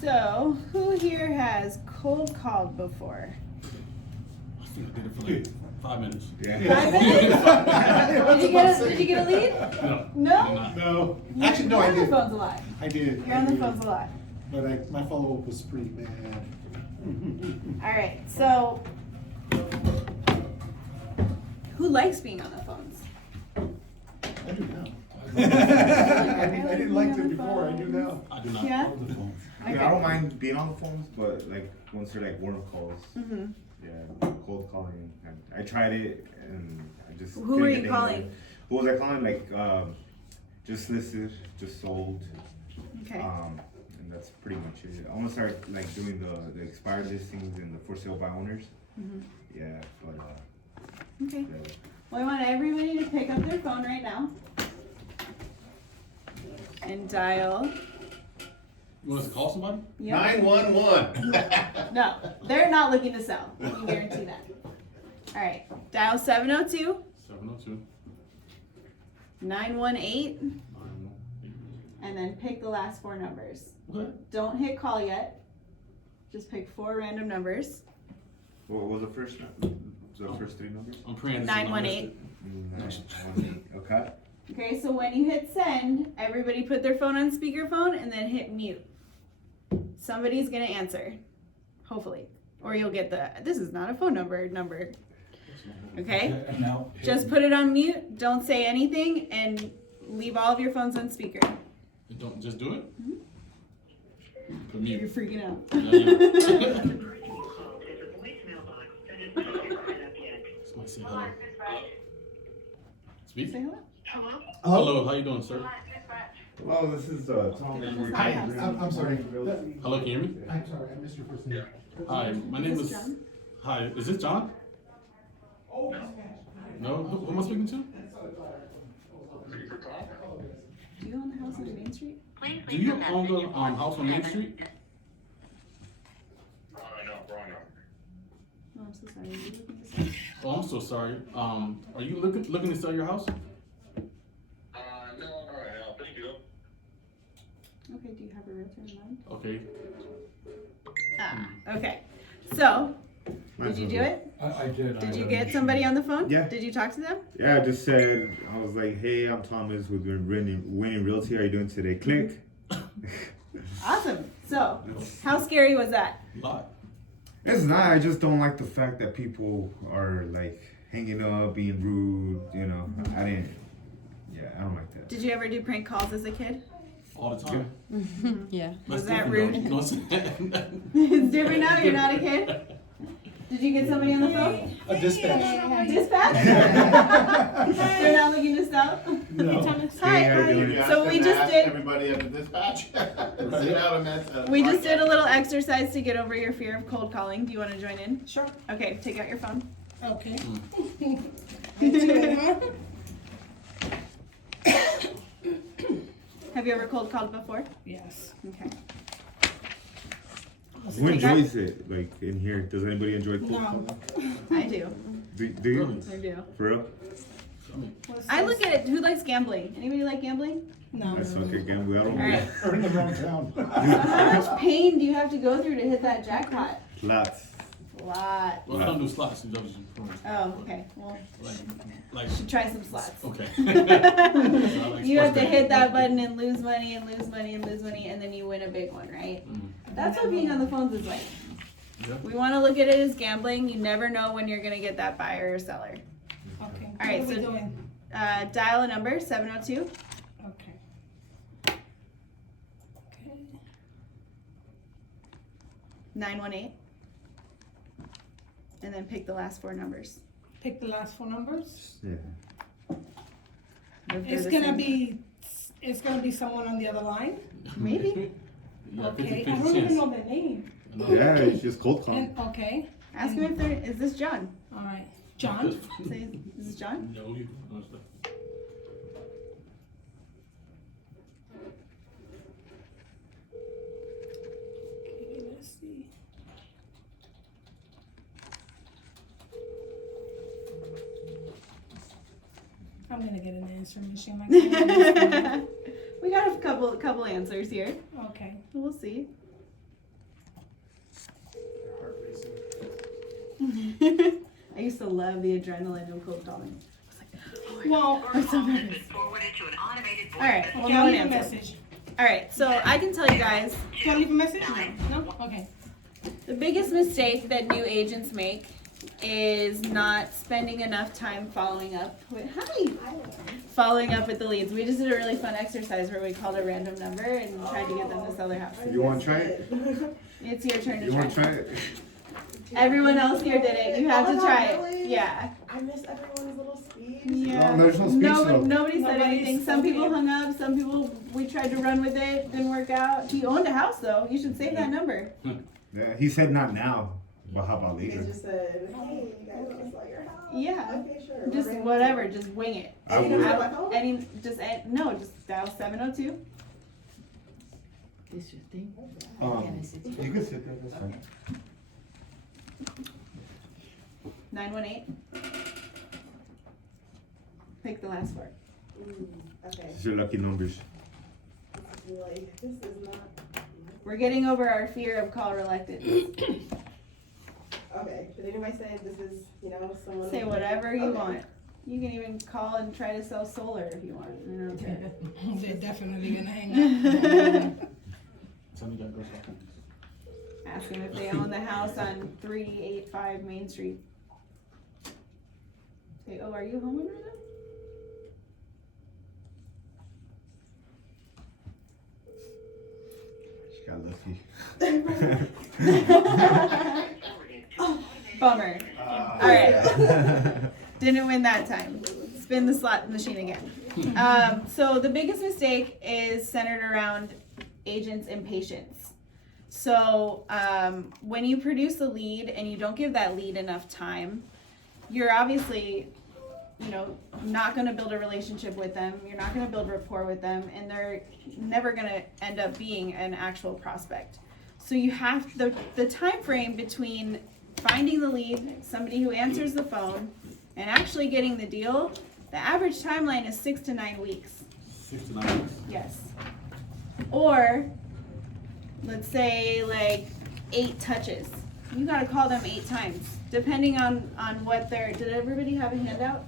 So, who here has cold called before? I think I did it for like 5 minutes. Yeah. 5 minutes? Did you get a lead? No. No? No. You're- Actually, no, you're I on the did. phones a lot. I did. You're on the phones a lot. But my follow-up was pretty bad. Alright, so who likes being on the phones? I do now. I didn't like it before, I do now. I do not. Yeah? Hold the phone. Okay. Yeah, I don't mind being on the phones, but like once they're like warm calls, Mm-hmm. yeah, cold calling. I tried it and I just. Who couldn't were get you the hang of calling? it. Who was I calling? Like just listed, just sold. Okay. And that's pretty much it. I want to start like doing the expired listings and the for sale by owners. Mm-hmm. Yeah, but Okay. yeah. Well, I want everybody to pick up their phone right now and dial. You want us to call somebody? Yep. 911. No, they're not looking to sell. I can guarantee that. All right. Dial 702 702. 918 and then pick the last 4 numbers. What? Don't hit call yet. Just pick 4 random numbers. What was the first? The first 3 numbers? I'm praying. 918. 918. Okay. Okay, so when you hit send, everybody put their phone on speakerphone and then hit mute. Somebody's gonna answer, hopefully, or you'll get this is not a phone number. Okay, And now. just put it on mute. Don't say anything and leave all of your phones on speaker. Don't just do it. Put You're mute. freaking out. Yeah. Somebody say hello. Speak. Say hello. Hello. How you doing, sir? Well, this is Tom. Hi, I'm sorry. Hello. Can you hear me? I'm sorry, I missed your first name. Hi. My name Is is. this John? Hi. Is this John? No. Who am I speaking to? Do you own the house on Main Street? Do you own the house on Main Street? Oh, I'm so sorry. Are you looking to sell? Oh, I'm so sorry. Are you looking to sell your house? No, right now, thank you. Okay. Do you have a realtor in mind? Okay. Okay. So, did you do it? I did. Did you get somebody on the phone? Yeah. Did you talk to them? Yeah, I just said, I was like, hey, I'm Thomas with Winning Realty. How are you doing today? Click. Awesome. So, how scary was that? Lot. It's not, I just don't like the fact that people are like hanging up, being rude, you know. I don't like that. Did you ever do prank calls as a kid? All the time. Yeah. Was That's that different, rude? though. You know what I'm saying? It's different now. You're not a kid. Did you get somebody on the phone? A dispatch. Dispatch? They're not looking to sell? No. Hi. Hey, how you doing? So we just did. Everybody at the dispatch. Sit out and mess. We just did a little exercise to get over your fear of cold calling. Do you want to join in? Sure. Okay, take out your phone. Okay. Have you ever cold called before? Yes. Okay. Who enjoys it? Like in here, does anybody enjoy cold No. calling? I do. Do you? I do. For real? I look at it. Who likes gambling? Anybody like gambling? No. I suck at gambling. I don't All right. We're in the wrong town. So how much pain do you have to go through to hit that jackpot? Lots. A lot. Well, I don't do slots. It does Oh, okay. Well, like you should try some slots. okay. You have to hit that button and lose money and lose money and lose money, and then you win a big one, right? That's what being on the phones is like. Yeah. We want to look at it as gambling. You never know when you're gonna get that buyer or seller. Okay. All right, What are we so- doing? Dial a number 702 Okay. Okay. 918, and then pick the last 4 numbers. Pick the last 4 numbers. Yeah. If they're It's the gonna same. be someone on the other line. Maybe. Yeah, Okay. 50 I don't even chance. know their name. Yeah, it's just cold calling. And okay. Ask him if they're. Is this John? All right. John. Say, is this John? No, you don't understand. Okay, let's see. I'm gonna get an answering machine like that. We got a couple answers here. Okay. We'll see. I used to love the adrenaline of cold calling. Well, I'm so nervous. All right, well, can no I one leave a answered. message? All right, so I can tell you guys Can I leave a message? No? Okay. the biggest mistake that new agents make is not spending enough time following up with following up with the leads. We just did a really fun exercise where we called a random number and tried to get them to sell their house. You want to try it? It's your turn to You try. want to try it? Everyone else here did it. You have to Oh, try it. really? Yeah. I miss everyone's little speed. Yeah. No, there's no speech though. Nobody said Nobody's anything. Some people spoken. hung up. Some people we tried to run with it. Didn't work out. He owned a house though. You should save that number. Yeah, he said not now, but how about They later? just said, hey, you guys want to sell your house? Yeah. Okay, sure. Just We're whatever. ready to- Just wing it. I Any would. number on my phone? Just dial 702. This your thing? You can sit there. That's fine. 918. Pick the last four. Okay. These are lucky numbers. Like, this is not. We're getting over our fear of call reluctance. Okay. Did anybody say this is, someone? Say whatever you Okay. want. You can even call and try to sell solar if you want. I don't care. They're definitely gonna hang up. Tell me that goes off. Ask them if they own the house on 385 Main Street. Say, oh, are you a homeowner then? She got lucky. Bummer. Alright. Didn't win that time. Spin the slot machine again. So the biggest mistake is centered around agents' impatience. So when you produce a lead and you don't give that lead enough time, you're obviously, not going to build a relationship with them. You're not going to build rapport with them, and they're never going to end up being an actual prospect. So you have the time frame between finding the lead, somebody who answers the phone, and actually getting the deal. The average timeline is 6 to 9 weeks. 6 to 9 weeks. Yes. Or let's say like 8 touches. You gotta call them 8 times, depending on what they're. Did everybody have a handout?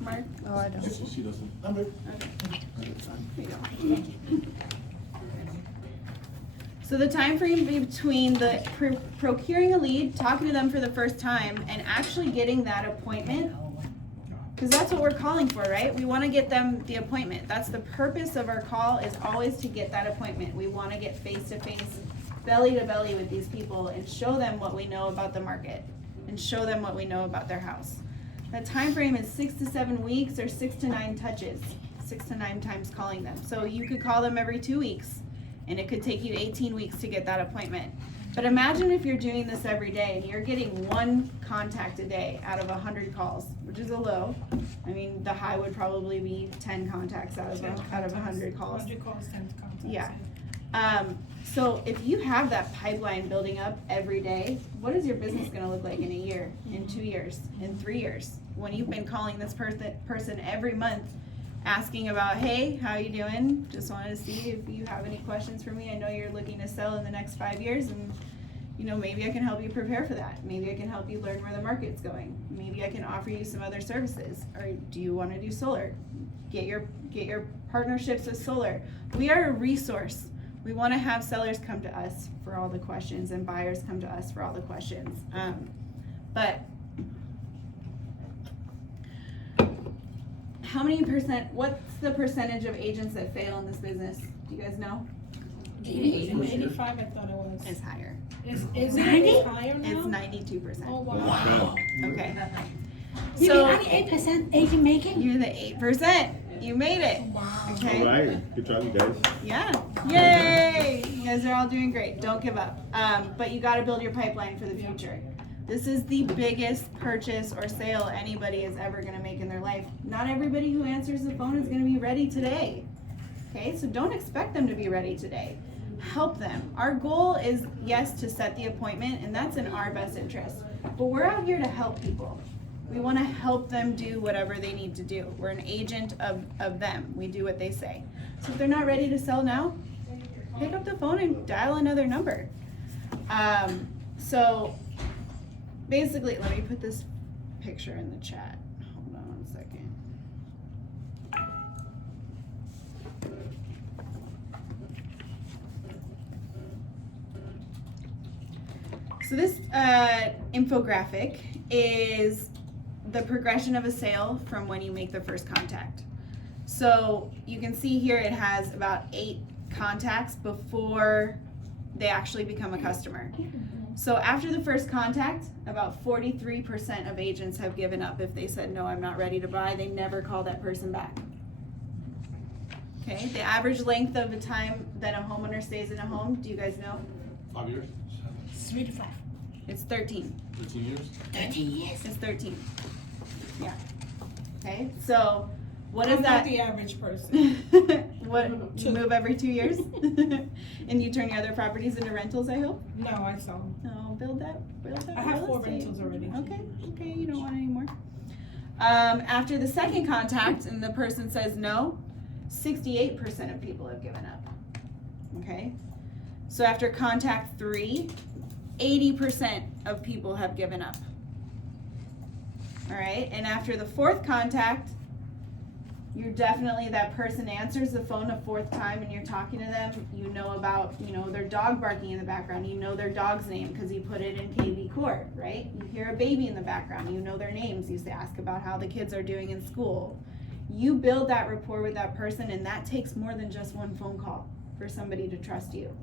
Mark? Oh, I don't. She doesn't. I'm good. Here you go. So the time frame between the procuring a lead, talking to them for the first time, and actually getting that appointment, because that's what we're calling for, right? We want to get them the appointment. That's the purpose of our call, is always to get that appointment. We want to get face to face, belly to belly with these people and show them what we know about the market and show them what we know about their house. That time frame is 6 to 7 weeks or 6 to 9 touches, 6 to 9 times calling them. So you could call them every 2 weeks, and it could take you 18 weeks to get that appointment. But imagine if you're doing this every day and you're getting 1 contact a day out of 100 calls, which is a low. I mean, the high would probably be 10 contacts out of 100 calls. 100 calls, 10 contacts. Yeah. So if you have that pipeline building up every day, what is your business gonna look like in a year, in 2 years, in 3 years? When you've been calling this person every month, asking about, hey, how you doing? Just wanted to see if you have any questions for me. I know you're looking to sell in the next 5 years, and maybe I can help you prepare for that. Maybe I can help you learn where the market's going. Maybe I can offer you some other services. Or do you want to do solar? Get your partnerships with solar. We are a resource. We want to have sellers come to us for all the questions and buyers come to us for all the questions. But how many percent, what's the percentage of agents that fail in this business? Do you guys know? 85, I thought it was. It's higher. Is it 90? higher now? It's 92%. Oh, wow. Okay. You So mean 98% agent making? you're the 8%. You made it. Wow. Okay. Alright, good job, you guys. Yeah. Yay! You guys are all doing great. Don't give up. But you got to build your pipeline for the future. This is the biggest purchase or sale anybody is ever going to make in their life. Not everybody who answers the phone is going to be ready today. Okay, so don't expect them to be ready today. Help them. Our goal is, yes, to set the appointment, and that's in our best interest. But we're out here to help people. We want to help them do whatever they need to do. We're an agent of them. We do what they say. So if they're not ready to sell now, pick up the phone and dial another number. So basically, let me put this picture in the chat. Hold on one second. So this infographic is the progression of a sale from when you make the first contact. So you can see here it has about 8 contacts before they actually become a customer. So after the first contact, about 43% of agents have given up if they said, no, I'm not ready to buy. They never call that person back. Okay, the average length of the time that a homeowner stays in a home, do you guys know? 5 years? 3 to 5. It's 13. 13 years? 13 years. It's 13. Yeah. Okay, so what is I'm not that? the average person. What, you move every 2 years? And you turn your other properties into rentals, I hope? No, I saw. No, build that I have real 4 estate. rentals already. Okay, you don't want any more. After the second contact and the person says no, 68% of people have given up. Okay? So after contact 3, 80% of people have given up. All right, and after the 4th contact, you're definitely, that person answers the phone a 4th time and you're talking to them, you know about, their dog barking in the background, you know their dog's name because you put it in KV Court, right? You hear a baby in the background, you know their names, you ask about how the kids are doing in school. You build that rapport with that person, and that takes more than just one phone call for somebody to trust you.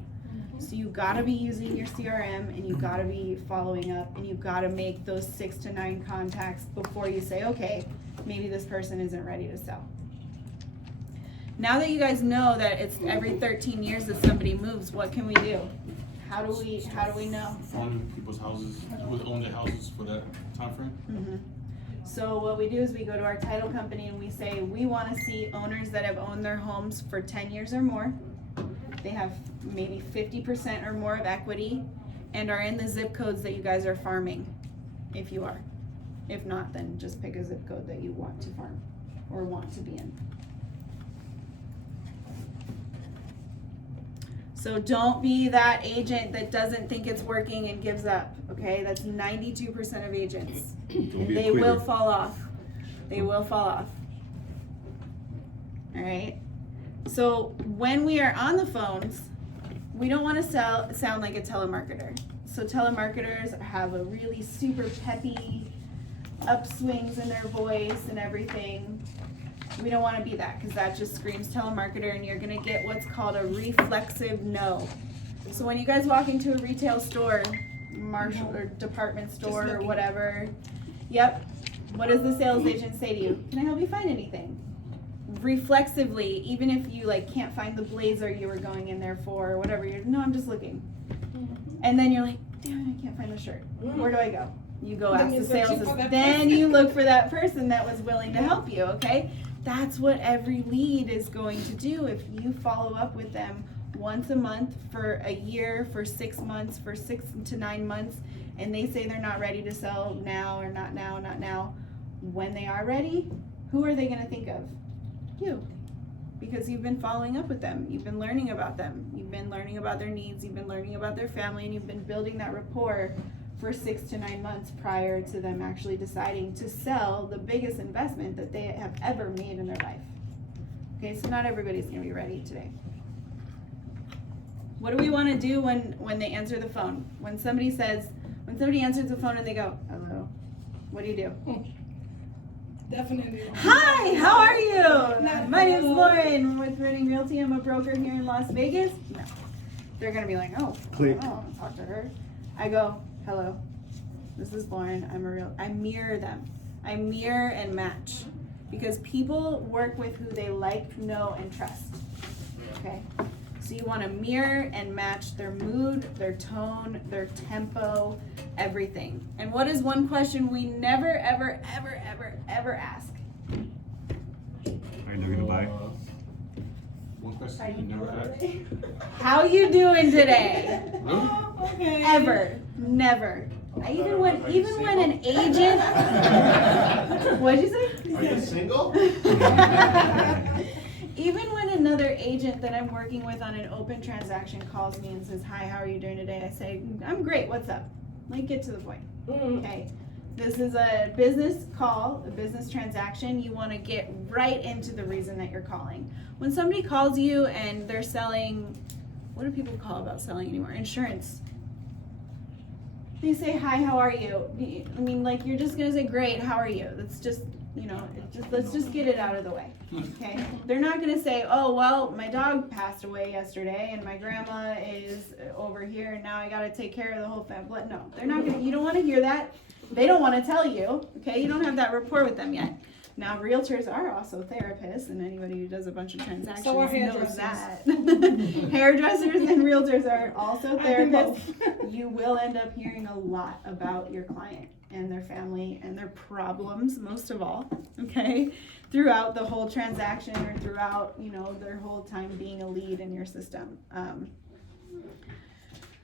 So you gotta be using your CRM, and you gotta be following up, and you gotta make those 6 to 9 contacts before you say, okay, maybe this person isn't ready to sell. Now that you guys know that it's every 13 years that somebody moves, what can we do? How do we know? Owning people's houses, who own their houses for that time frame? Mm-hmm. So what we do is we go to our title company and we say, we wanna see owners that have owned their homes for 10 years or more. They have maybe 50% or more of equity and are in the zip codes that you guys are farming, if you are. If not, then just pick a zip code that you want to farm or want to be in. So don't be that agent that doesn't think it's working and gives up, okay? That's 92% of agents. Don't be a They will quitter. fall off. They will fall off. All right? So when we are on the phones, we don't want to sound like a telemarketer. So telemarketers have a really super peppy upswings in their voice and everything. We don't want to be that, because that just screams telemarketer, and you're going to get what's called a reflexive no. So when you guys walk into a retail store, Marshall or department store or whatever, yep, what does the sales agent say to you? Can I help you find anything? Reflexively, even if you can't find the blazer you were going in there for or whatever, no, I'm just looking. And then you're like, damn it, I can't find the shirt. Where do I go? You go ask the sales assistant. Then you look for that person that was willing to help you, okay? That's what every lead is going to do if you follow up with them once a month for a year, for 6 months, for 6 to 9 months, and they say they're not ready to sell now or not now. When they are ready, who are they going to think of? You. Because you've been following up with them. You've been learning about them. You've been learning about their needs. You've been learning about their family, and you've been building that rapport for 6 to 9 months prior to them actually deciding to sell the biggest investment that they have ever made in their life. Okay, so not everybody's gonna be ready today. What do we wanna do when they answer the phone? When somebody answers the phone and they go, hello, what do you do? Definitely. Hi, how are you? Not My name's hello. Lauren with Realty. I'm a broker here in Las Vegas. No, they're gonna be like, oh, Click. I don't wanna talk to her. I go, hello, this is Lauren, I mirror them. I mirror and match. Because people work with who they like, know, and trust. Okay? So you wanna mirror and match their mood, their tone, their tempo, everything. And what is one question we never, ever, ever, ever, ever ask? Are you looking to buy? One question you never asked. How you doing today? Really? Okay. Ever. Never. Even when an agent, what'd you say? Are you single? Even when another agent that I'm working with on an open transaction calls me and says, hi, how are you doing today? I say, I'm great, what's up? Get to the point. Okay, this is a business call, a business transaction. You want to get right into the reason that you're calling. When somebody calls you and they're selling, what do people call about selling anymore? Insurance. They say, hi, how are you? I mean, like, you're just gonna say, great, how are you? That's just, let's just get it out of the way, okay? They're not gonna say, oh, well, my dog passed away yesterday and my grandma is over here and now I gotta take care of the whole family. No, they're not gonna, you don't wanna hear that. They don't wanna tell you, okay? You don't have that rapport with them yet. Now, realtors are also therapists, and anybody who does a bunch of transactions So are knows that. Hairdressers and realtors are also therapists. You will end up hearing a lot about your client and their family and their problems, most of all, okay, throughout the whole transaction or throughout, their whole time being a lead in your system.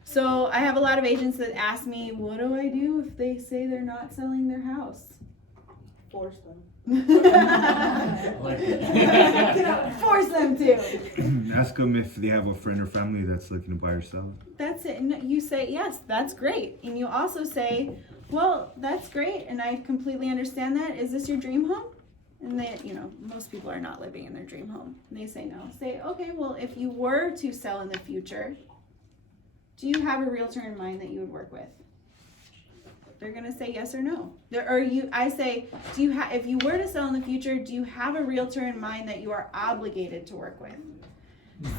So I have a lot of agents that ask me, what do I do if they say they're not selling their house? Force them. Force them to. Ask them if they have a friend or family that's looking to buy or sell. That's it. And you say, yes, that's great. And you also say, well, that's great. And I completely understand that. Is this your dream home? And they, most people are not living in their dream home. And they say no. Say, okay, well, if you were to sell in the future, do you have a realtor in mind that you would work with? They're gonna say yes or no. I say, if you were to sell in the future, do you have a realtor in mind that you are obligated to work with?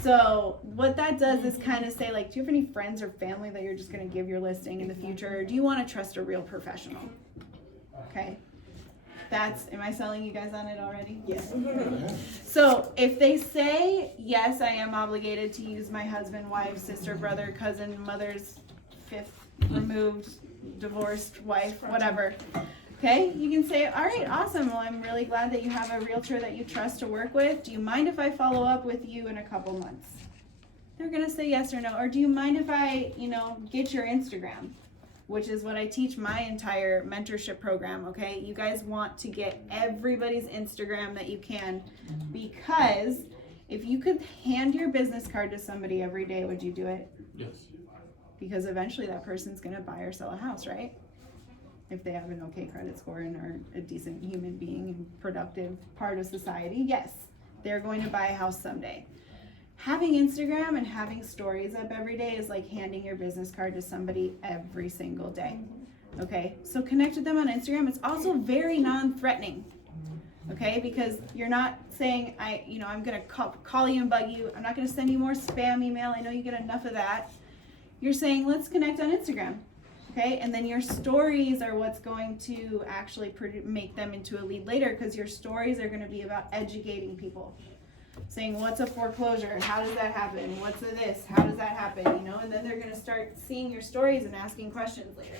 So what that does is kind of say, like, do you have any friends or family that you're just gonna give your listing in the future? Or do you wanna trust a real professional? Okay. Am I selling you guys on it already? Yes. So if they say, yes, I am obligated to use my husband, wife, sister, brother, cousin, mother's fifth removed, divorced wife, whatever. Okay, you can say, all right, awesome. Well, I'm really glad that you have a realtor that you trust to work with. Do you mind if I follow up with you in a couple months? They're gonna say yes or no. Or do you mind if I, get your Instagram? Which is what I teach my entire mentorship program, okay? You guys want to get everybody's Instagram that you can, because if you could hand your business card to somebody every day, would you do it? Yes. Because eventually that person's gonna buy or sell a house, right? If they have an okay credit score and are a decent human being and productive part of society, yes, they're going to buy a house someday. Having Instagram and having stories up every day is like handing your business card to somebody every single day. Okay, so connect with them on Instagram. It's also very non-threatening. Okay, because you're not saying, I'm gonna call you and bug you. I'm not gonna send you more spam email. I know you get enough of that. You're saying, let's connect on Instagram, okay? And then your stories are what's going to actually make them into a lead later, because your stories are gonna be about educating people. Saying, what's a foreclosure? How does that happen? What's a this? How does that happen? And then they're gonna start seeing your stories and asking questions later.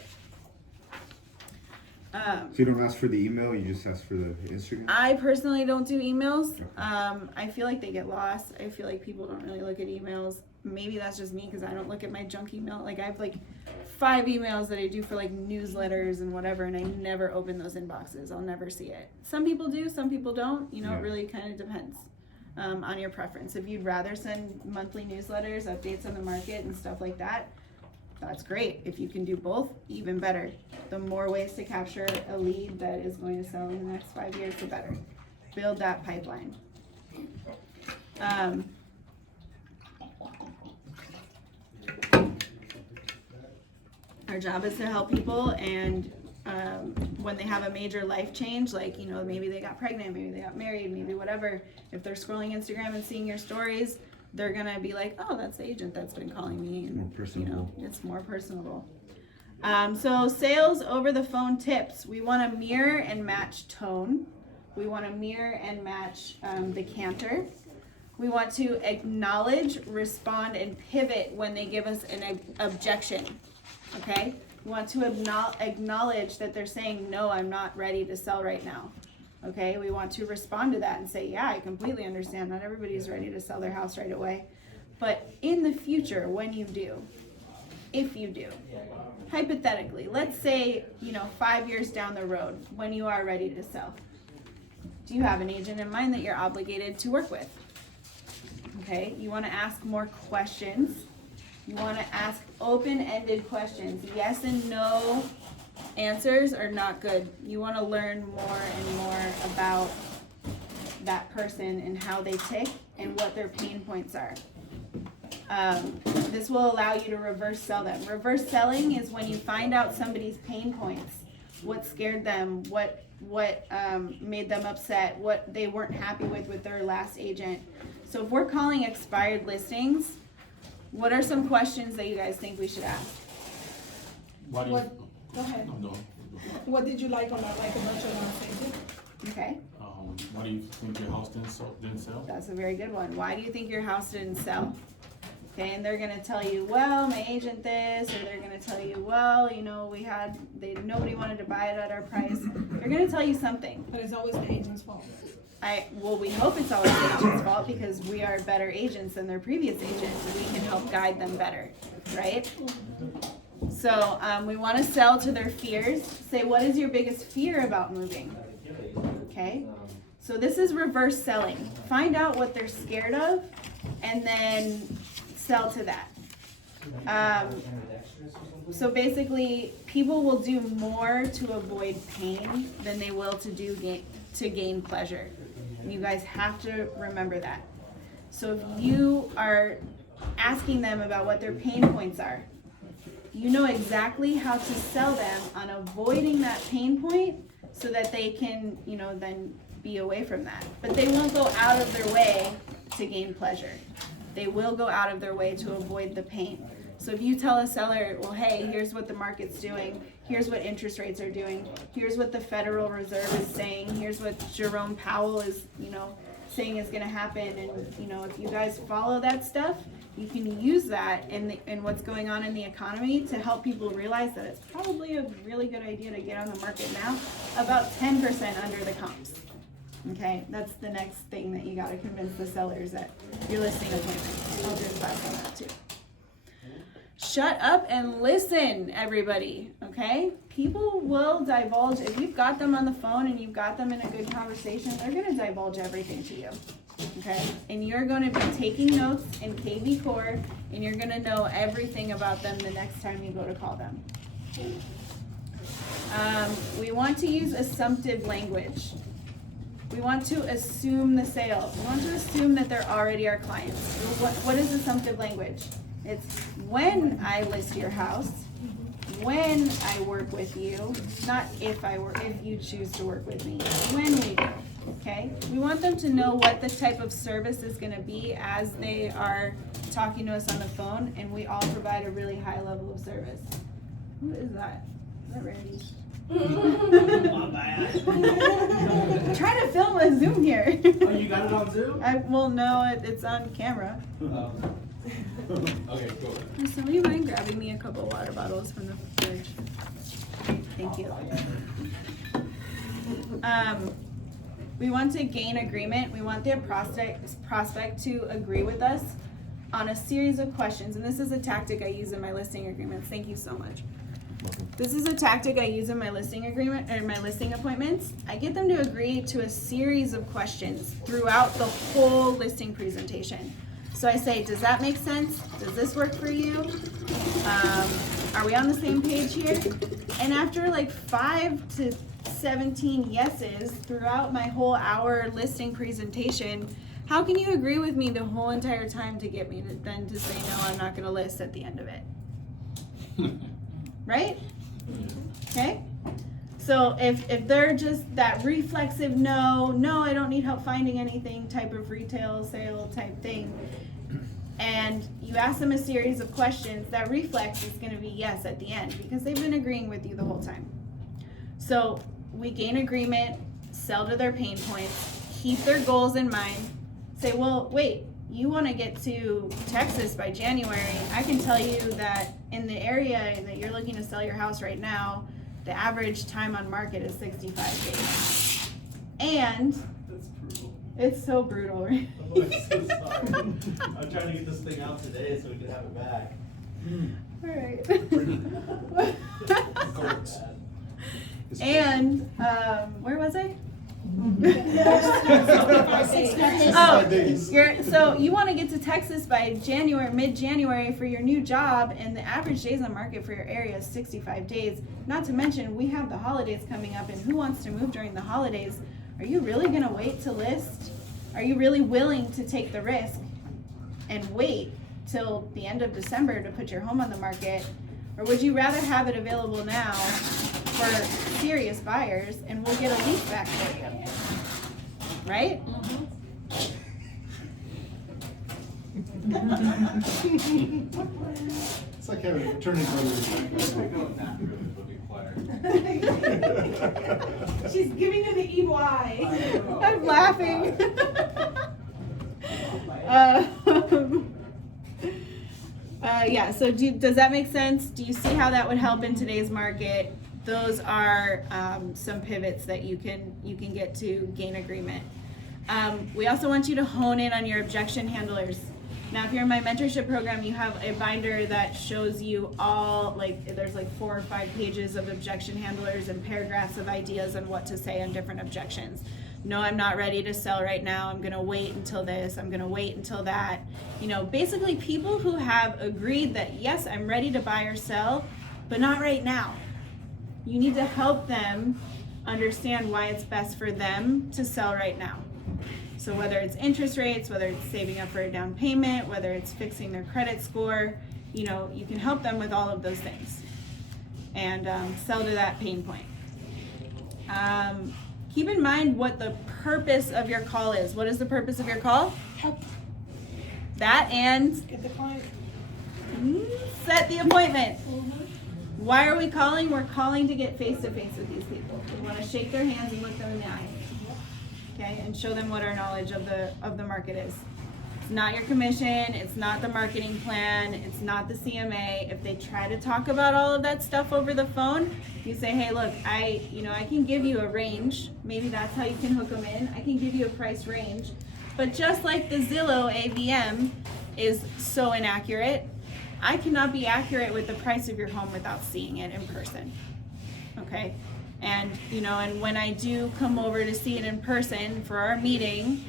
So you don't ask for the email, you just ask for the Instagram? I personally don't do emails. I feel like they get lost. I feel like people don't really look at emails. Maybe that's just me because I don't look at my junk email. Like, I have like 5 emails that I do for like newsletters and whatever, and I never open those inboxes. I'll never see it. Some people do, some people don't. It really kind of depends on your preference. If you'd rather send monthly newsletters, updates on the market and stuff like that, that's great. If you can do both, even better. The more ways to capture a lead that is going to sell in the next 5 years, the better. Build that pipeline. Our job is to help people, and when they have a major life change, like, maybe they got pregnant, maybe they got married, maybe whatever, if they're scrolling Instagram and seeing your stories, they're gonna be like, oh, that's the agent that's been calling me, and More personable. it's more personable. So sales over the phone tips. We want to mirror and match tone. We want to mirror and match the canter. We want to acknowledge, respond, and pivot when they give us an objection. Okay? We want to acknowledge that they're saying, no, I'm not ready to sell right now. Okay? We want to respond to that and say, yeah, I completely understand. Not everybody's ready to sell their house right away. But in the future, when you do, if you do, hypothetically, let's say, 5 years down the road, when you are ready to sell, do you have an agent in mind that you're obligated to work with? Okay, you want to ask more questions. You want to ask open-ended questions, yes and no answers are not good. You want to learn more and more about that person and how they tick and what their pain points are. This will allow you to reverse sell them. Reverse selling is when you find out somebody's pain points, what scared them, what made them upset, what they weren't happy with their last agent. So if we're calling expired listings, what are some questions that you guys think we should ask? Why do you? What? Go ahead. No. What did you like on that, like a bunch of things? Okay, Why do you think your house didn't sell? that's a very good one. Why do you think your house didn't sell? Okay, and they're gonna tell you, well, my agent this, or they're gonna tell you, well, you know, nobody wanted to buy it at our price. They're gonna tell you something. But it's always the agent's fault. Well, we hope it's always the agent's fault because we are better agents than their previous agents. We can help guide them better, right? So we want to sell to their fears. Say, what is your biggest fear about moving? Okay. So this is reverse selling. Find out what they're scared of, and then sell to that. So basically, people will do more to avoid pain than they will to gain pleasure. And you guys have to remember that. So if you are asking them about what their pain points are, you know exactly how to sell them on avoiding that pain point so that they can, then be away from that. But they won't go out of their way to gain pleasure. They will go out of their way to avoid the pain. So if you tell a seller, well, hey, here's what the market's doing, here's what interest rates are doing, here's what the Federal Reserve is saying, here's what Jerome Powell is, saying is gonna happen, and, if you guys follow that stuff, you can use that in what's going on in the economy to help people realize that it's probably a really good idea to get on the market now, about 10% under the comps. Okay, that's the next thing that you gotta convince the sellers at your listing appointment. I'll do a class on that too. Shut up and listen, everybody, okay? People will divulge, if you've got them on the phone and you've got them in a good conversation, they're gonna divulge everything to you, okay? And you're gonna be taking notes in KV Core, and you're gonna know everything about them the next time you go to call them. We want to use assumptive language. We want to assume the sale. We want to assume that they're already our clients. What is assumptive language? It's when I list your house, when I work with you, not if you choose to work with me, when we do, okay? We want them to know what the type of service is gonna be as they are talking to us on the phone, and we all provide a really high level of service. Who is that? Is that Randy? I'm trying to film a Zoom here. Oh, you got it on Zoom? No, it's on camera. Okay, cool. Does somebody mind grabbing me a couple water bottles from the fridge? Thank you. We want to gain agreement. We want the prospect to agree with us on a series of questions. And this is a tactic I use in my listing agreements. Thank you so much. This is a tactic I use in my listing agreement or my listing appointments. I get them to agree to a series of questions throughout the whole listing presentation. So I say, does that make sense? Does this work for you? Are we on the same page here? And after like 5 to 17 yeses throughout my whole hour listing presentation, how can you agree with me the whole entire time to get me to say, no, I'm not gonna list at the end of it? Right? Okay? So if they're just that reflexive no, I don't need help finding anything type of retail sale type thing, and you ask them a series of questions, that reflex is going to be yes at the end because they've been agreeing with you the whole time. So we gain agreement, sell to their pain points, keep their goals in mind, say, well, wait, you want to get to Texas by January. I can tell you that in the area that you're looking to sell your house right now, the average time on market is 65 days. And That's brutal. it's so brutal, right? I'm so sorry. I'm trying to get this thing out today so we can have it back. All right. And where was I? Oh, 5 days. so you want to get to Texas by January, mid-January for your new job, and the average days on market for your area is 65 days. Not to mention, we have the holidays coming up, and who wants to move during the holidays? Are you really going to wait to list? Are you really willing to take the risk and wait till the end of December to put your home on the market? Or would you rather have it available now for serious buyers, and we'll get a lease back for you? Right? It's like having attorney brothers. She's giving you the evil eye. I'm laughing. Yeah, so does that make sense? Do you see how that would help in today's market? Those are some pivots that you can get to gain agreement. We also want you to hone in on your objection handlers. Now, if you're in my mentorship program, you have a binder that shows you all, there's 4 or 5 pages of objection handlers and paragraphs of ideas on what to say on different objections. No, I'm not ready to sell right now. I'm going to wait until this. I'm going to wait until that. Basically people who have agreed that, yes, I'm ready to buy or sell, but not right now. You need to help them understand why it's best for them to sell right now. So whether it's interest rates, whether it's saving up for a down payment, whether it's fixing their credit score, you can help them with all of those things and sell to that pain point. Keep in mind what the purpose of your call is. What is the purpose of your call? Help. That and Get the client. set the appointment. Why are we calling? We're calling to get face-to-face with these people. We want to shake their hands and look them in the eye. Okay, and show them what our knowledge of the market is. It's not your commission, it's not the marketing plan, it's not the CMA. If they try to talk about all of that stuff over the phone, you say, hey, look, I can give you a range. Maybe that's how you can hook them in. I can give you a price range. But just like the Zillow AVM is so inaccurate, I cannot be accurate with the price of your home without seeing it in person. Okay? And, and when I do come over to see it in person for our meeting,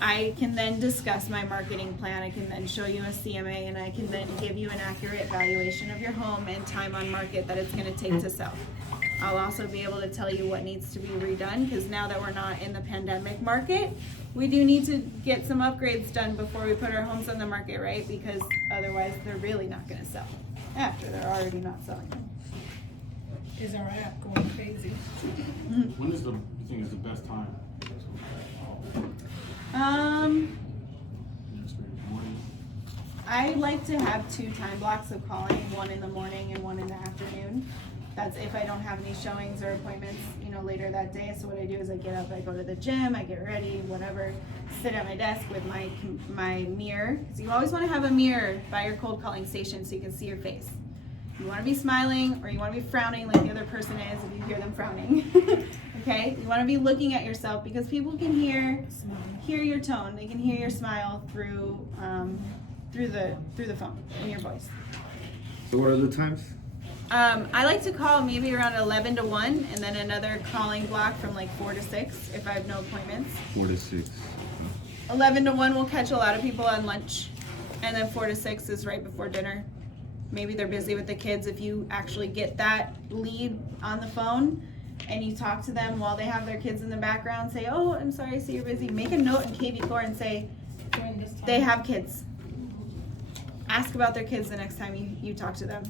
I can then discuss my marketing plan. I can then show you a CMA, and I can then give you an accurate valuation of your home and time on market that it's going to take to sell. I'll also be able to tell you what needs to be redone, because now that we're not in the pandemic market, we do need to get some upgrades done before we put our homes on the market, right? Because otherwise they're really not going to sell after they're already not selling. Is our app going crazy? When is you think is the best time? Morning. I like to have 2 time blocks of calling, one in the morning and one in the afternoon. That's if I don't have any showings or appointments, later that day. So what I do is I get up, I go to the gym, I get ready, whatever, sit at my desk with my mirror. So you always want to have a mirror by your cold calling station so you can see your face. You want to be smiling or you want to be frowning like the other person is if you hear them frowning. Okay? You want to be looking at yourself because people can hear your tone. They can hear your smile through the phone in your voice. So what are the times? I like to call maybe around 11 to 1 and then another calling block from 4 to 6 if I have no appointments. 4 to 6. 11 to 1 will catch a lot of people on lunch, and then 4 to 6 is right before dinner. Maybe they're busy with the kids. If you actually get that lead on the phone and you talk to them while they have their kids in the background, say, oh, I'm sorry, I see you're busy. Make a note in KV Core and say, During this time. they have kids. Ask about their kids the next time you talk to them.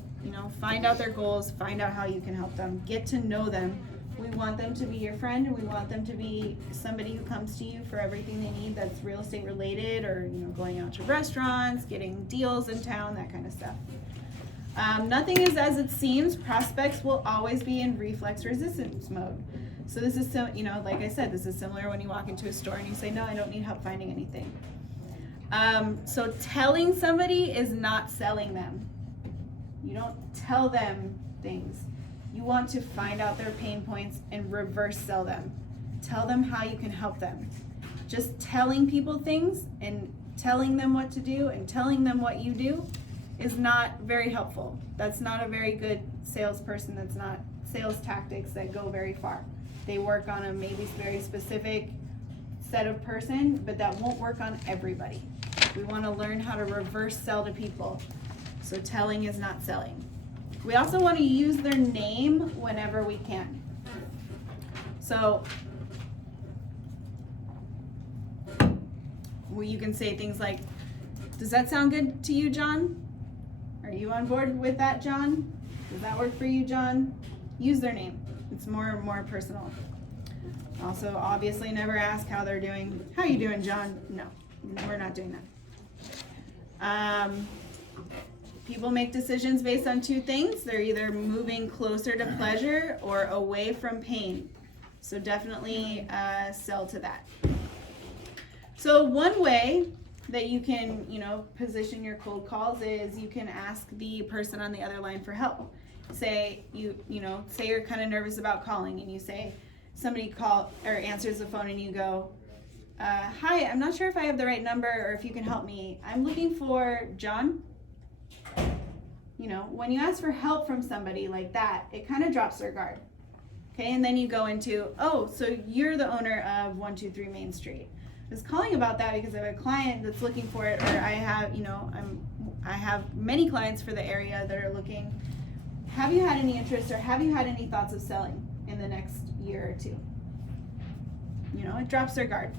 Find out their goals, find out how you can help them, get to know them. We want them to be your friend, and we want them to be somebody who comes to you for everything they need that's real estate related, or going out to restaurants, getting deals in town, that kind of stuff. Nothing is as it seems. Prospects will always be in reflex resistance mode. So this is like I said, this is similar when you walk into a store and you say, no, I don't need help finding anything. So telling somebody is not selling them. You don't tell them things. You want to find out their pain points and reverse sell them. Tell them how you can help them. Just telling people things and telling them what to do and telling them what you do is not very helpful. That's not a very good salesperson. That's not sales tactics that go very far. They work on a maybe very specific set of person, but that won't work on everybody. We want to learn how to reverse sell to people. So telling is not selling. We also want to use their name whenever we can. So you can say things like, does that sound good to you, John? Are you on board with that, John? Does that work for you, John? Use their name. It's more personal. Also, obviously never ask how they're doing. How you doing, John? No, we're not doing that. People make decisions based on two things. They're either moving closer to pleasure or away from pain. So definitely sell to that. So one way that you can, position your cold calls is you can ask the person on the other line for help. Say say you're kind of nervous about calling, and you say somebody answers the phone, and you go, "Hi, I'm not sure if I have the right number or if you can help me. I'm looking for John." When you ask for help from somebody like that, it kind of drops their guard. Okay, and then you go into, "Oh, so you're the owner of 123 Main Street. I was calling about that because I have a client that's looking for it, or I have, I have many clients for the area that are looking. Have you had any interest, or have you had any thoughts of selling in the next year or two?" It drops their guard.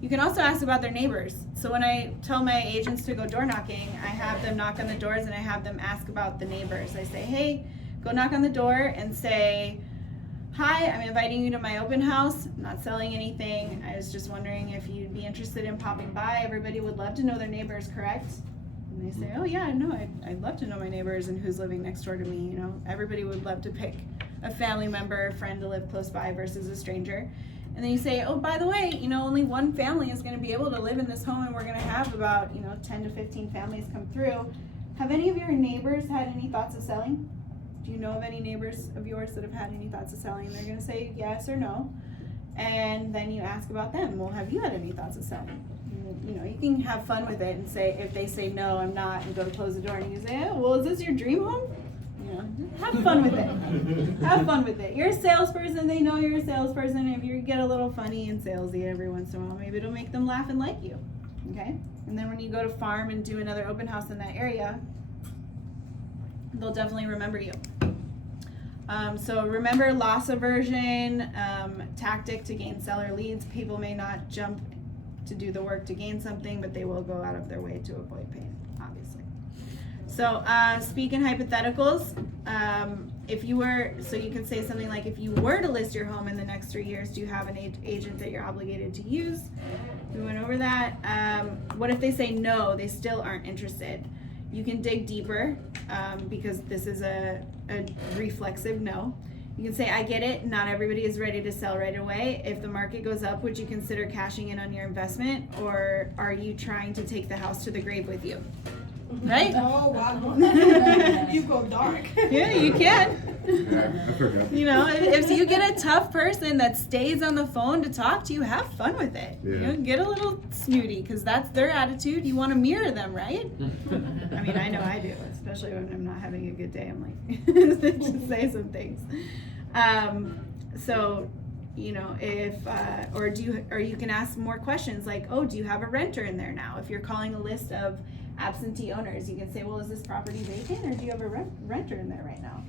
You can also ask about their neighbors. So when I tell my agents to go door knocking, I have them knock on the doors and I have them ask about the neighbors. I say, "Hey, go knock on the door and say, 'Hi, I'm inviting you to my open house. I'm not selling anything. I was just wondering if you'd be interested in popping by. Everybody would love to know their neighbors, correct?'" And they say, "Oh yeah, no, I'd love to know my neighbors and who's living next door to me. Everybody would love to pick a family member or friend to live close by versus a stranger." And then you say, "Oh, by the way, only one family is going to be able to live in this home, and we're going to have about 10 to 15 families come through. Have any of your neighbors had any thoughts of selling? Do you know of any neighbors of yours that have had any thoughts of selling?" And they're going to say yes or no. And then you ask about them. "Well, have you had any thoughts of selling?" You can have fun with it and say, if they say no, I'm not, and go to close the door, and you say, "Oh, well, is this your dream home?" Have fun with it. Have fun with it. You're a salesperson. They know you're a salesperson. If you get a little funny and salesy every once in a while, maybe it'll make them laugh and like you. Okay? And then when you go to farm and do another open house in that area, they'll definitely remember you. So remember, loss aversion tactic to gain seller leads. People may not jump to do the work to gain something, but they will go out of their way to avoid pain, obviously. So speak in hypotheticals. So you can say something like, if you were to list your home in the next 3 years, do you have an agent that you're obligated to use? We went over that. What if they say no, they still aren't interested? You can dig deeper because this is a reflexive no. You can say, "I get it, not everybody is ready to sell right away. If the market goes up, would you consider cashing in on your investment, or are you trying to take the house to the grave with you?" Right? Oh, wow. You go dark. Yeah, you can. Yeah, I forgot. If you get a tough person that stays on the phone to talk to you, have fun with it. Yeah. Get a little snooty, because that's their attitude. You want to mirror them, right? I mean, I know I do, especially when I'm not having a good day. I'm like, just say some things. Or you can ask more questions like, "Oh, do you have a renter in there now?" If you're calling a list of absentee owners, you can say, "Well, is this property vacant, or do you have a renter in there right now?"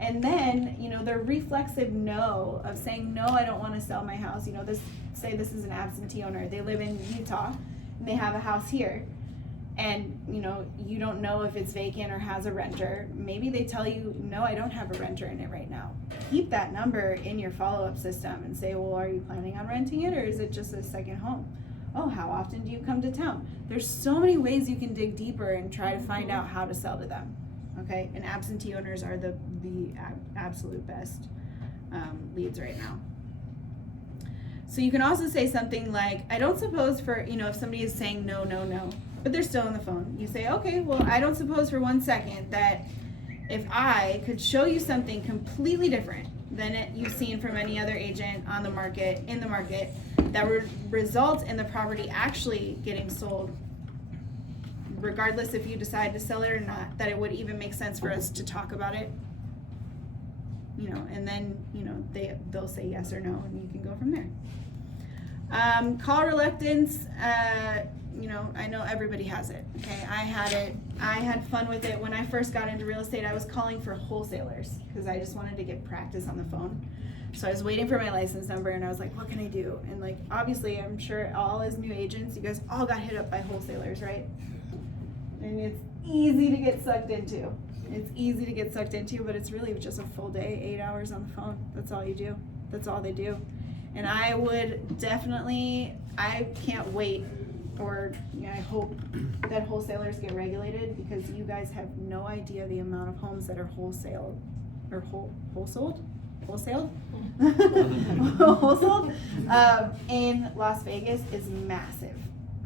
And then, their reflexive no of saying, "No, I don't want to sell my house." Say this is an absentee owner. They live in Utah and they have a house here. And, you don't know if it's vacant or has a renter. Maybe they tell you, "No, I don't have a renter in it right now." Keep that number in your follow-up system and say, "Well, are you planning on renting it, or is it just a second home? Oh, how often do you come to town?" There's so many ways you can dig deeper and try to find out how to sell to them. Okay, and absentee owners are the absolute best leads right now. So you can also say something like, "I don't suppose if somebody is saying no, but they're still on the phone, you say, "Okay, well, I don't suppose for 1 second that if I could show you something completely different than you've seen from any other agent in the market, that would result in the property actually getting sold, regardless if you decide to sell it or not, that it would even make sense for us to talk about it." you know, and then, you know, they'll say yes or no, and you can go from there. Call reluctance, you know, I know everybody has it, okay? I had it. I had fun with it. When I first got into real estate, I was calling for wholesalers because I just wanted to get practice on the phone. So I was waiting for my license number, and I was like, what can I do? And like, obviously, I'm sure all as new agents, you guys all got hit up by wholesalers, right? And it's easy to get sucked into. It's easy to get sucked into, but it's really just a full day, 8 hours on the phone. That's all you do. That's all they do. And I would definitely, I can't wait, or you know, I hope that wholesalers get regulated, because you guys have no idea the amount of homes that are wholesaled in Las Vegas is massive.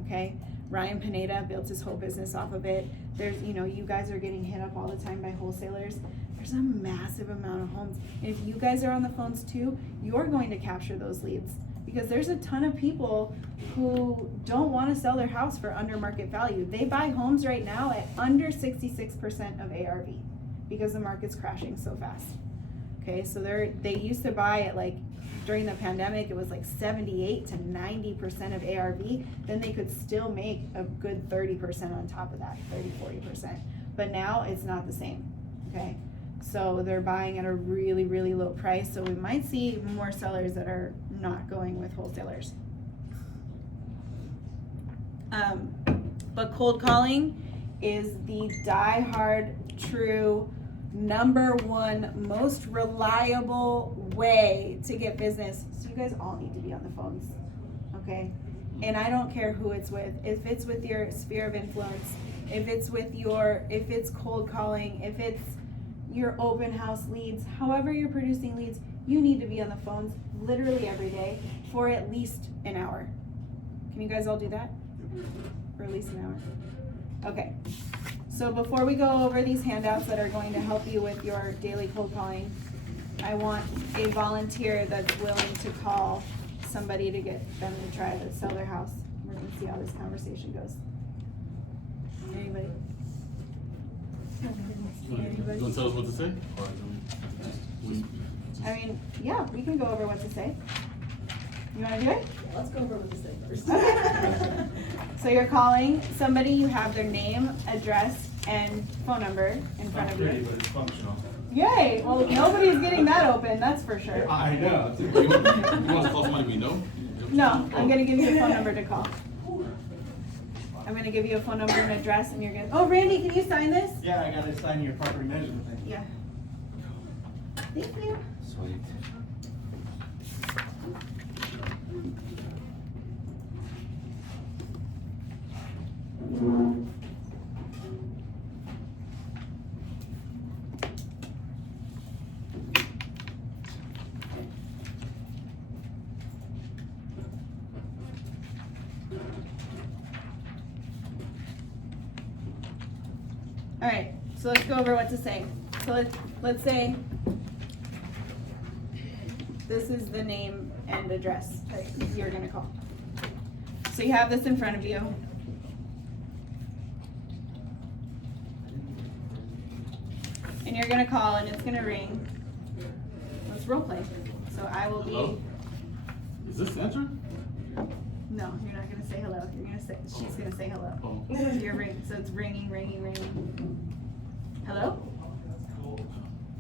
Okay, Ryan Pineda built his whole business off of it. There's, you know, you guys are getting hit up all the time by wholesalers. There's a massive amount of homes, and if you guys are on the phones too, you're going to capture those leads, because there's a ton of people who don't want to sell their house for under market value. They buy homes right now at under 66% of ARV because the market's crashing so fast. Okay, so they used to buy at, like, during the pandemic, it was like 78 to 90% of ARV. Then they could still make a good 30% on top of that, 30-40%. But now it's not the same. Okay, so they're buying at a really, really low price. So we might see more sellers that are not going with wholesalers. But cold calling is the die-hard, true, number one most reliable way to get business. So you guys all need to be on the phones, okay? And I don't care who it's with. If it's with your sphere of influence, if it's cold calling, if it's your open house leads, however you're producing leads, you need to be on the phones literally every day for at least an hour. Can you guys all do that? For at least an hour? Okay. So before we go over these handouts that are going to help you with your daily cold calling, I want a volunteer that's willing to call somebody to get them to try to sell their house. We're going to see how this conversation goes. Anybody? You want to tell us what to say? I mean, yeah, we can go over what to say. You want to do it? Yeah, let's go over what to say first. Okay. So you're calling somebody, you have their name, address, and phone number in front of Pretty, you. but it's functional. Yay! Well, nobody's getting that open, that's for sure. I know. You want to call somebody we know? No, I'm gonna give you a phone number to call. I'm gonna give you a phone number and address, and you're gonna, oh, Randy, can you sign this? Yeah, I gotta sign your property management thing. Yeah. Thank you. Sweet. All right, so let's go over what to say. So let's say this is the name and address that you're gonna call. So you have this in front of you. And you're gonna call and it's gonna ring. Let's role play. So I will be, Hello? Is this answer? no, you're not gonna say hello. You're gonna say, she's gonna say hello. Oh. So you're so it's ringing. Hello?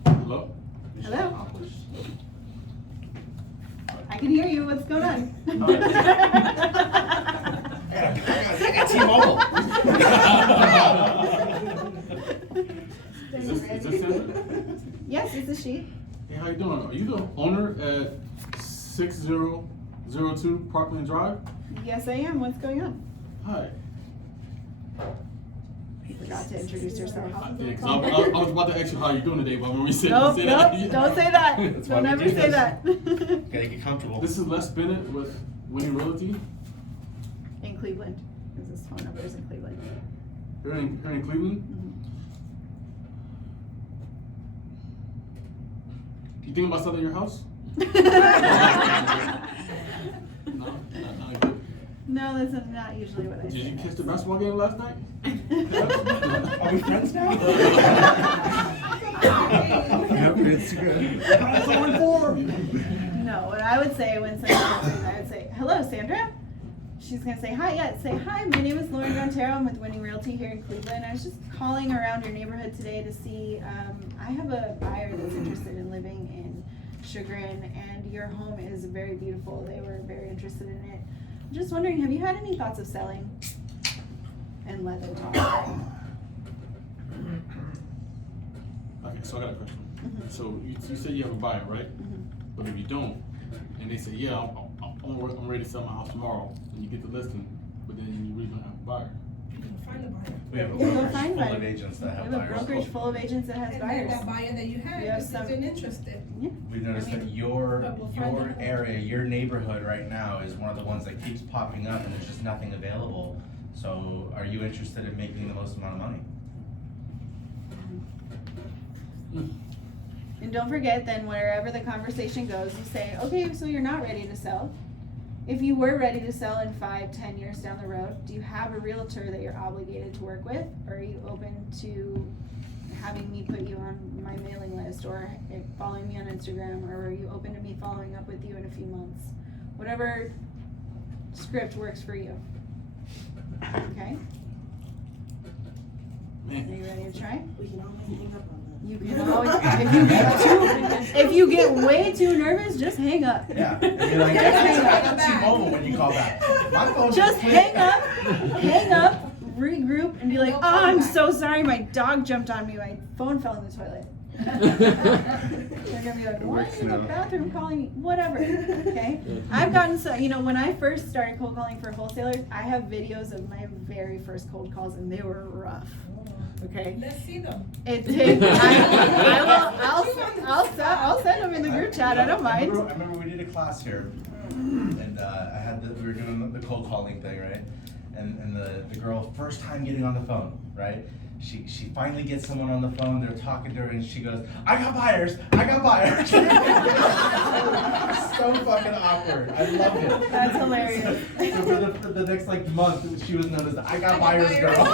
Hello? Hello? I can hear you. What's going on? I got T-Mobile. Is this answer? Yes, this is she. Hey, how you doing? Are you the owner at 6002 Parkland Drive? Yes, I am. What's going on? Hi. You forgot to introduce yourself. Yeah, 'cause I was about to ask you how you're doing today, but when we said Nope, say nope, that, don't say that. That's why Don't we ever do say this. that. Gotta get comfortable. This is Les Bennett with Winning Realty. In Cleveland, because this phone number is in Cleveland. Here in Cleveland. You think about selling your house? No, not good. No, that's not usually what I Did say. you catch the basketball game last night? Are we friends now? Yep. It's good. That's all in for. No, what I would say when someone answers, I would say, hello, Sandra. She's gonna say hi. Yeah, say hi. My name is Lauren Gontero. I'm with Winning Realty here in Cleveland. I was just calling around your neighborhood today to see. I have a buyer that's interested in living in Chagrin, and your home is very beautiful. They were very interested in it. I'm just wondering, have you had any thoughts of selling? And let them talk. Okay, so I got a question. Mhm. So you said you have a buyer, right? Mhm. But if you don't, and they say, yeah, I'm ready to sell my house tomorrow, and you get the listing, but then you really don't have a buyer. Find a buyer. We have a You go brokerage find full of buyers. agents that We have have a buyers. brokerage full of agents that has And then buyers. that buyer that you had We have some- isn't interested. We noticed I mean, that your but we'll find out. area, your neighborhood right now is one of the ones that keeps popping up and there's just nothing available. So are you interested in making the most amount of money? And don't forget, then wherever the conversation goes, you say, okay, so you're not ready to sell. If you were ready to sell in 5-10 years down the road, do you have a realtor that you're obligated to work with? Or are you open to having me put you on my mailing list or following me on Instagram? Or are you open to me following up with you in a few months? Whatever script works for you. Okay? Are Man, you ready to try? We can always hang up on You can always, if you get way too nervous, just hang up. Yeah. And you're like, Just hang up. T-Mobile when you call back. My phone's Just completely- hang up, regroup, and be like, oh, I'm so sorry, my dog jumped on me, my phone fell in the toilet. They're gonna be like, why are you in the bathroom calling me? Whatever, okay? I've gotten so, when I first started cold calling for wholesalers, I have videos of my very first cold calls, and they were rough. Okay. Let's see them. It takes. I'll send them in the group chat. I don't mind. I remember we did a class here, and we were doing the cold calling thing, right? And the girl, first time getting on the phone, right? She finally gets someone on the phone. They're talking to her, and she goes, "I got buyers. I got buyers." So fucking awkward. I loved it. That's hilarious. So for the next month, she was known as the I got buyers buyers. girl.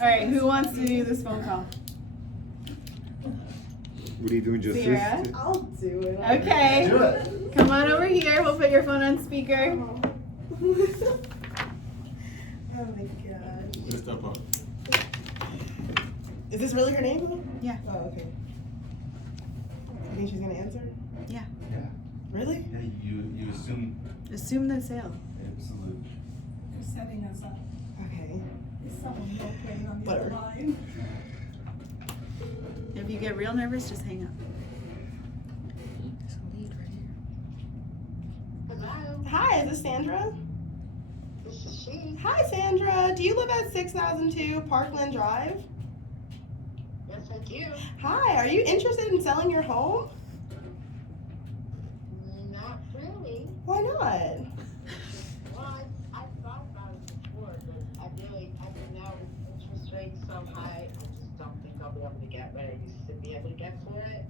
All right, who wants to do this phone call? What are you doing, just Sierra? this? I'll do it. Okay. Do it. Come on over here. We'll put your phone on speaker. Oh my god. let's step up. Is this really her name? Yeah. Oh, okay. You think she's gonna answer? Yeah. Really? Yeah. You assume Assume the sale. absolute. They're setting us up. Okay. There's someone role playing on the other Whatever. line. If you get real nervous, just hang up. Hello, Hi, is this Sandra? this is she. Hi, Sandra. Do you live at 6002 Parkland Drive? Yes, I do. Hi, are you interested in selling your home? Not really. Why not? Well, I thought about it before, but I mean, now with interest rates so high, I just don't think I'll be able to get what I used to be able to get for it.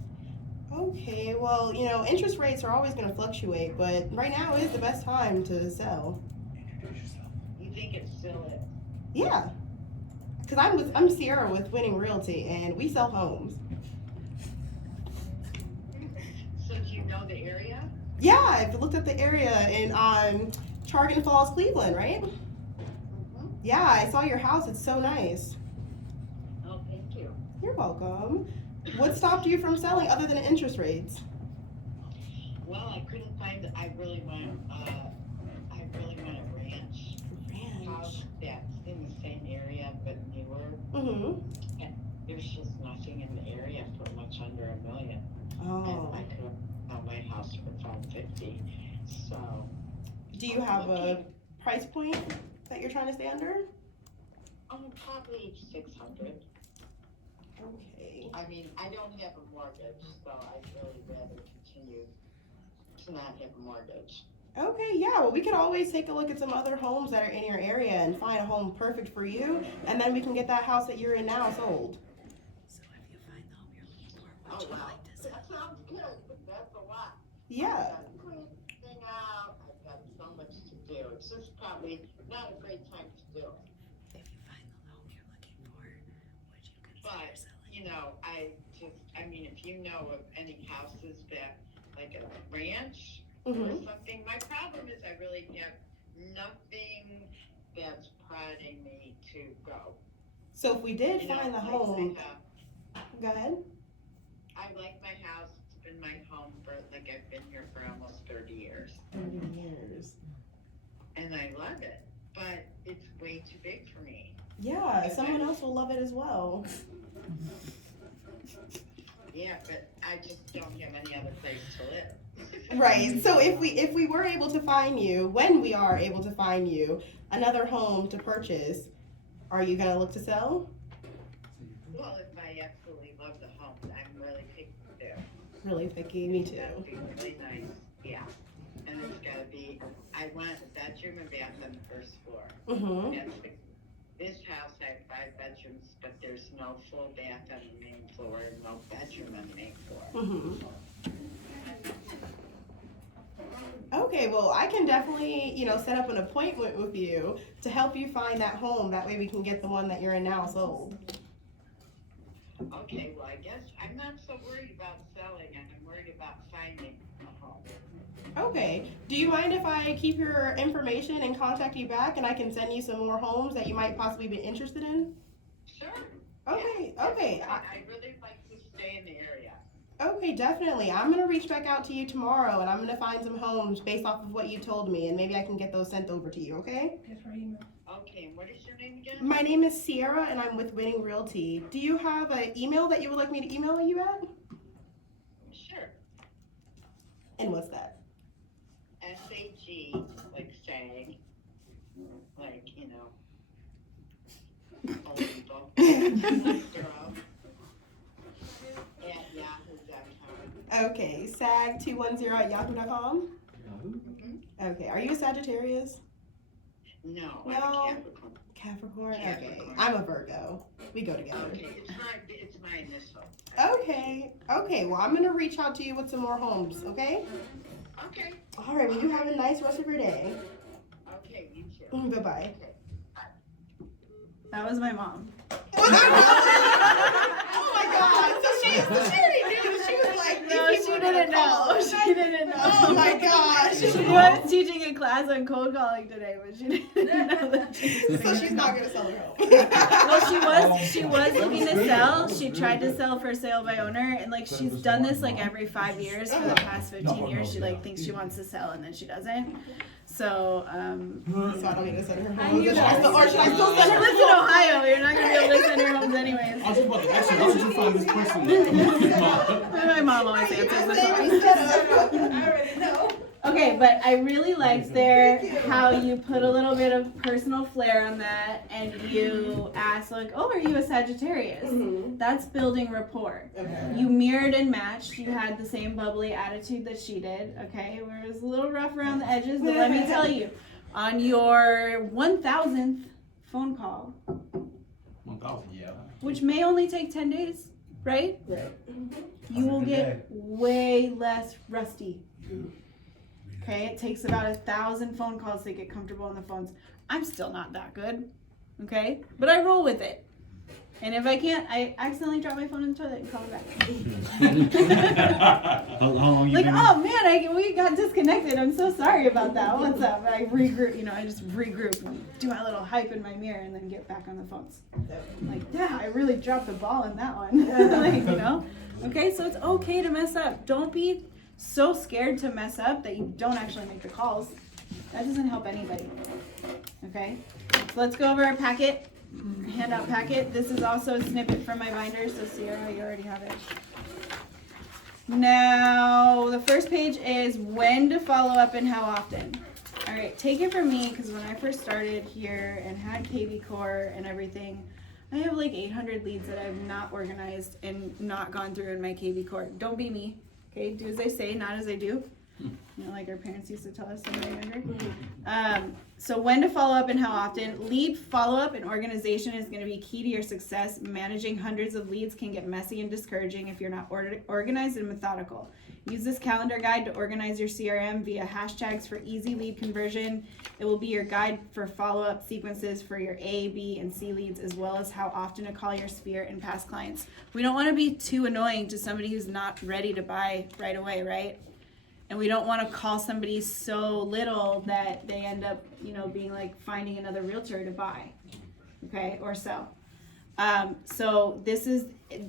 Okay, well, interest rates are always going to fluctuate, but right now is the best time to sell. You think it's still it? Yeah. Because I'm Sierra with Winning Realty, and we sell homes. So do you know the area? Yeah, I've looked at the area in Chargan Falls, Cleveland, right? Mm-hmm. Yeah, I saw your house. It's so nice. Oh, thank you. You're welcome. What stopped you from selling other than interest rates? Well, I couldn't find, I really want a ranch house that's in the same area but newer. Mm-hmm. There's just nothing in the area for much under $1 million. Oh. And I could have found my house for $550. So. Do you have a price point that you're trying to stay under? Probably 600. Okay. I mean, I don't have a mortgage, so I'd really rather continue to not have a mortgage. Okay, yeah, well, we could always take a look at some other homes that are in your area and find a home perfect for you, and then we can get that house that you're in now sold. So if you find the home you're looking for, Oh, wow. That sounds good. That's a lot. Yeah. I've got to clean everything out. I've got so much to do. It's just probably not a great time to do it. if you find the home you're looking for, would you consider But, selling? I mean, if you know of any houses that, like a ranch Mhm. or something, my problem is I really have nothing that's prodding me to go. So if we did You know, find the like home, go ahead. I like my house. It's been my home for, like, I've been here for almost 30 years. 30 years. And I love it, but it's way too big for me. Yeah, someone else will love it as well. Yeah, but I just don't have any other place to live. Right. So if we were able to find you, when we are able to find you another home to purchase, are you gonna look to sell? Well, if I absolutely love the home, I'm really picky there. Really picky, me too. That would be really nice, yeah. And it's gotta be, I want a bedroom and bath on the first floor. Mm-hmm. This house had 5 bedrooms, but there's no full bath on the main floor and no bedroom on the main floor. Mm-hmm. Okay, well, I can definitely, set up an appointment with you to help you find that home. That way we can get the one that you're in now sold. Okay, well, I guess I'm not so worried about selling, I'm worried about finding a home. Okay. Do you mind if I keep your information and contact you back and I can send you some more homes that you might possibly be interested in? Sure. Okay, Yeah, okay. I really like to stay in the area. Okay, definitely. I'm gonna reach back out to you tomorrow and I'm gonna find some homes based off of what you told me and maybe I can get those sent over to you, okay? Get her email. Okay, and what is your name again? My name is Sierra and I'm with Winning Realty. Do you have an email that you would like me to email you at? Sure. And what's that? SAG, like SAG, like, old people. Girl. At yahoo.com. Okay, sag210@yahoo.com. Mm-hmm. Okay, are you a Sagittarius? No, I'm No. a Capricorn. Capricorn? Okay, Capricorn. I'm a Virgo. We go together. Okay, it's my initial. Okay, well, I'm gonna reach out to you with some more homes, okay? Okay, All right, well, you have a nice rest of your day. okay, you too. Bye-bye. Okay. That was my mom. Oh my God! So she already knew. She was like, No, these she people are didn't gonna know. call. She didn't know. Oh my gosh! She knew I was teaching a class on cold calling today, but she didn't know that she was So she's not gonna sell her home. Well, she was looking to sell. She tried to sell for sale by owner, and like she's done this like every 5 years for the past 15 years. She like thinks she wants to sell and then she doesn't. So So I don't need to send her home. I knew that. Or should I still she send her lives in Ohio. You're not gonna be able to send her homes anyways. I was just about to ask you, how did you find this person? My mom always answers the phone. I already know. Okay, but I really liked there how you put a little bit of personal flair on that, and you asked like, "Oh, are you a Sagittarius?" Mhm. That's building rapport. Okay. You mirrored and matched. You had the same bubbly attitude that she did. Okay, where it was a little rough around the edges, but let me tell you, on your 1,000th phone call, 1,000. Yeah. which may only take 10 days, right? Right. You will 100 a get day. way less rusty. Okay, it takes about 1,000 phone calls to get comfortable on the phones. I'm still not that good, okay? But I roll with it. And if I can't, I accidentally drop my phone in the toilet and call it back. How long you Like, been? oh man, we got disconnected. I'm so sorry about that. What's up? I regroup, I just regroup and do my little hype in my mirror and then get back on the phones. Like, yeah, I really dropped the ball in that one. Like, Okay, so it's okay to mess up. Don't be so scared to mess up that you don't actually make the calls. That doesn't help anybody. Okay, so let's go over our packet, handout packet. This is also a snippet from my binder, so Sierra, you already have it. Now, the first page is when to follow up and how often. All right, take it from me, because when I first started here and had KV Core and everything, I have like 800 leads that I've not organized and not gone through in my KV Core. Don't be me. Okay, do as I say, not as I do. You know, like our parents used to tell us when we were younger. So when to follow up and how often. Lead follow-up and organization is going to be key to your success. Managing hundreds of leads can get messy and discouraging if you're not organized and methodical. Use this calendar guide to organize your CRM via hashtags for easy lead conversion. It will be your guide for follow-up sequences for your A, B, and C leads, as well as how often to call your sphere and past clients. We don't want to be too annoying to somebody who's not ready to buy right away, right? And we don't want to call somebody so little that they end up, you know, being like finding another realtor to buy, okay, or sell. So this is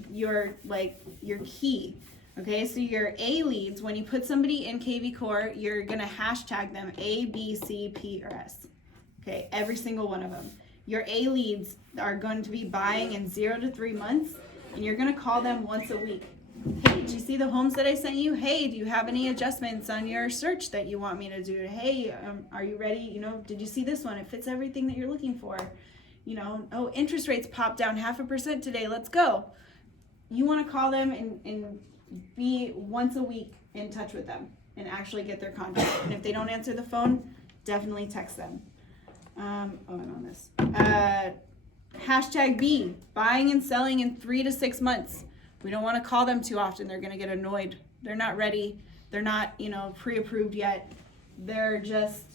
your key, okay? So your A leads, when you put somebody in KV Core, you're gonna hashtag them A, B, C, P, or S, okay? Every single one of them. Your A leads are going to be buying in 0 to 3 months, and you're gonna call them once a week. Hey, did you see the homes that I sent you? Hey, do you have any adjustments on your search that you want me to do? Hey, are you ready? You know, did you see this one? It fits everything that you're looking for. You know, oh, interest rates popped down 0.5% today. Let's go. You want to call them and be once a week in touch with them and actually get their contact. And if they don't answer the phone, definitely text them. And on this. Hashtag B, buying and selling in 3 to 6 months. We don't want to call them too often. They're going to get annoyed. They're not ready. They're not, you know, pre-approved yet. They're just,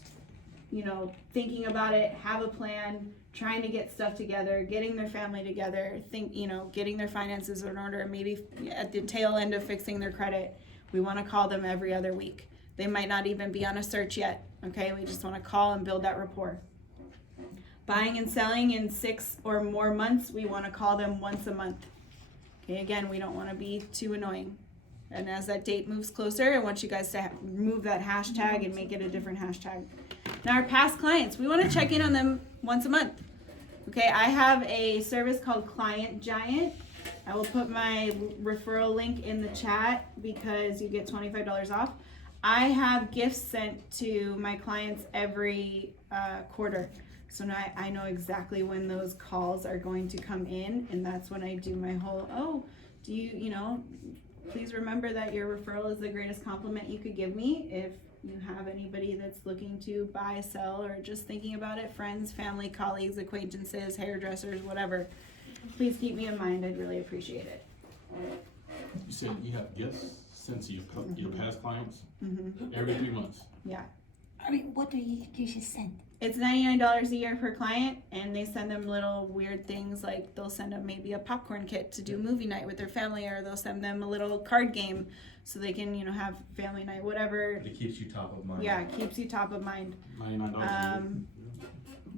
you know, thinking about it, have a plan, trying to get stuff together, getting their family together, getting their finances in order, maybe at the tail end of fixing their credit. We want to call them every other week. They might not even be on a search yet, okay? We just want to call and build that rapport. Buying and selling in 6 or more months, we want to call them once a month. Okay, again, we don't want to be too annoying. And as that date moves closer, I want you guys to move that hashtag and make it a different hashtag. Now, our past clients, we want to check in on them once a month. Okay, I have a service called Client Giant. I will put my referral link in the chat because you get $25 off. I have gifts sent to my clients every quarter. So now I know exactly when those calls are going to come in, and that's when I do my whole, please remember that your referral is the greatest compliment you could give me. If you have anybody that's looking to buy, sell, or just thinking about it, friends, family, colleagues, acquaintances, hairdressers, whatever, please keep me in mind. I'd really appreciate it. You said you have gifts sent to your past clients every 3 months. Yeah. I mean, what do you usually send? It's $99 a year per client, and they send them little weird things, like they'll send them maybe a popcorn kit to do movie night with their family, or they'll send them a little card game so they can, have family night, whatever. It keeps you top of mind. Yeah, it keeps you top of mind. $99 a year.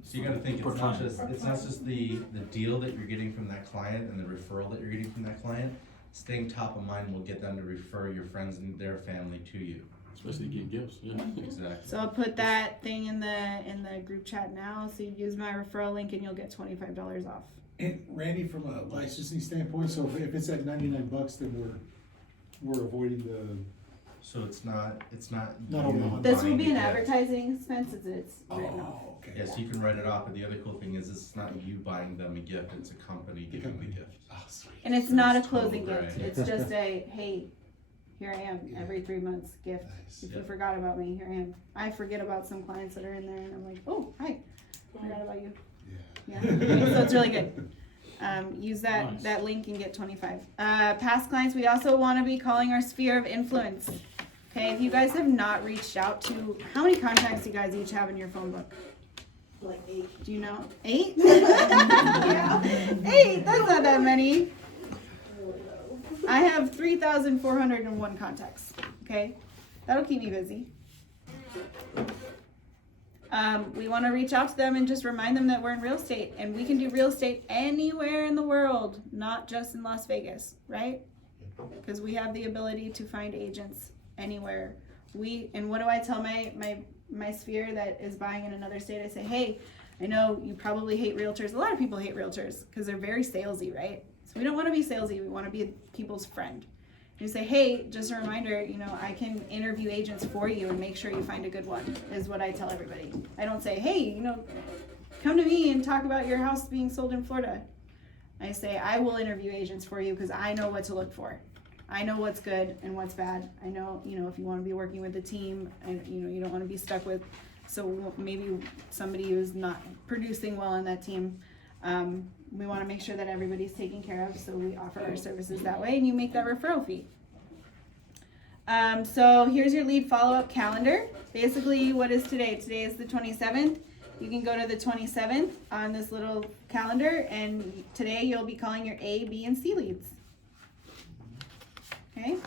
So you got to think it's not just the deal that you're getting from that client and the referral that you're getting from that client. Staying top of mind will get them to refer your friends and their family to you. Especially getting gifts, yeah. Exactly. So I'll put that thing in the group chat now. So you use my referral link and you'll get $25 off. And Randy, from a licensing standpoint, so if it's at $99, then we're avoiding the. So it's not Not over the This will buying be the an gift. advertising expense. It's written off. Oh, okay. Yeah, so you can write it off, but the other cool thing is it's not you buying them a gift, it's a company giving the gift. Oh, sweet. And it's So not a it's closing total, gift. right? It's just a, hey, here I am, every 3 months gift. Nice. If you Yeah. forgot about me, here I am. I forget about some clients that are in there, and I'm like, oh, hi, forgot about you. Yeah. Yeah, so it's really good. Use Nice. that link and get 25. Past clients, we also want to be calling our sphere of influence. Okay, if you guys have not reached out to, how many contacts do you guys each have in your phone book? Like 8. Do you know? 8? Yeah. 8, that's not that many. I have 3,401 contacts, okay? That'll keep me busy. We want to reach out to them and just remind them that we're in real estate, and we can do real estate anywhere in the world, not just in Las Vegas, right? Because we have the ability to find agents anywhere. And what do I tell my sphere that is buying in another state? I say, hey, I know you probably hate realtors. A lot of people hate realtors because they're very salesy, right? So we don't want to be salesy. We want to be people's friend. You say, hey, just a reminder, I can interview agents for you and make sure you find a good one, is what I tell everybody. I don't say, hey, come to me and talk about your house being sold in Florida. I say, I will interview agents for you because I know what to look for. I know what's good and what's bad. I know, you know, if you want to be working with a team and, you know, you don't want to be stuck with, so maybe somebody who's not producing well on that team. We want to make sure that everybody's taken care of, so we offer our services that way, and you make that referral fee. So here's your lead follow-up calendar. Basically, what is today? Today is the 27th. You can go to the 27th on this little calendar, and today you'll be calling your A, B, and C leads. Okay?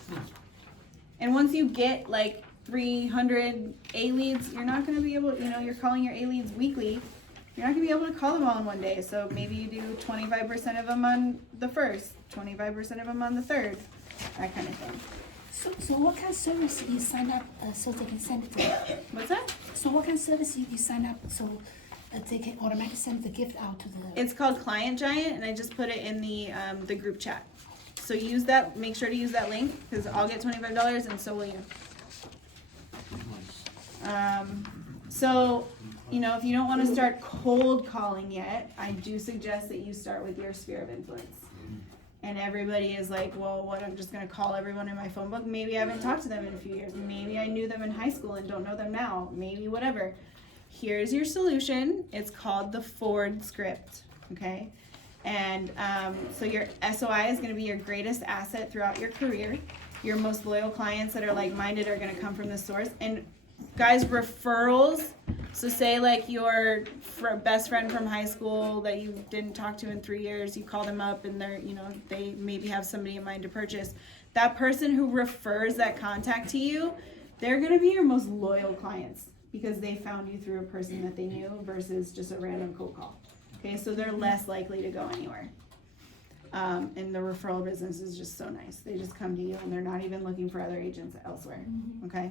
And once you get like 300 A leads, you're not going to be able, you know, you're calling your A leads weekly. You're not going to be able to call them all in one day. So maybe you do 25% of them on the first, 25% of them on the third, that kind of thing. So what kind of service you sign up so they can send it to you? What's that? So what kind of service you sign up so they can automatically send the gift out to the... It's called Client Giant, and I just put it in the group chat. So use that, make sure to use that link, because I'll get $25 and so will you. So, you know, if you don't want to start cold calling yet, I do suggest that you start with your sphere of influence. And everybody is like, well, what, I'm just going to call everyone in my phone book? Maybe I haven't talked to them in a few years. Maybe I knew them in high school and don't know them now. Maybe whatever. Here's your solution. It's called the Ford script, okay? And so your SOI is going to be your greatest asset throughout your career. Your most loyal clients that are like-minded are going to come from this source. And guys, referrals. So say like your best friend from high school that you didn't talk to in 3 years, you call them up and they're, you know, they maybe have somebody in mind to purchase. That person who refers that contact to you, they're going to be your most loyal clients because they found you through a person that they knew versus just a random cold call. Okay, so they're less likely to go anywhere. And the referral business is just so nice. They just come to you and they're not even looking for other agents elsewhere. Okay.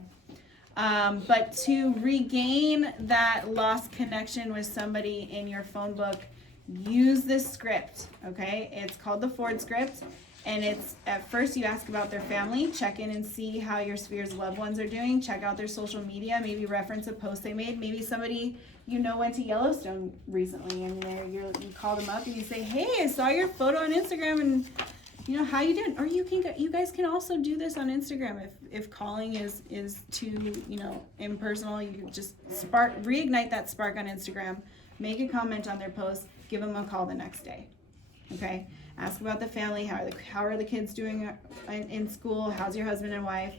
But to regain that lost connection with somebody in your phone book, use this script, okay? It's called the Ford script, and it's, at first you ask about their family, check in and see how your sphere's loved ones are doing, check out their social media, maybe reference a post they made, maybe somebody you know went to Yellowstone recently, and you call them up and you say, hey, I saw your photo on Instagram, and you know, how you doing? Or you guys can also do this on Instagram if calling is too, you know, impersonal. You can just reignite that spark on Instagram, make a comment on their post, give them a call the next day. Okay? Ask about the family. How are the kids doing in school? How's your husband and wife?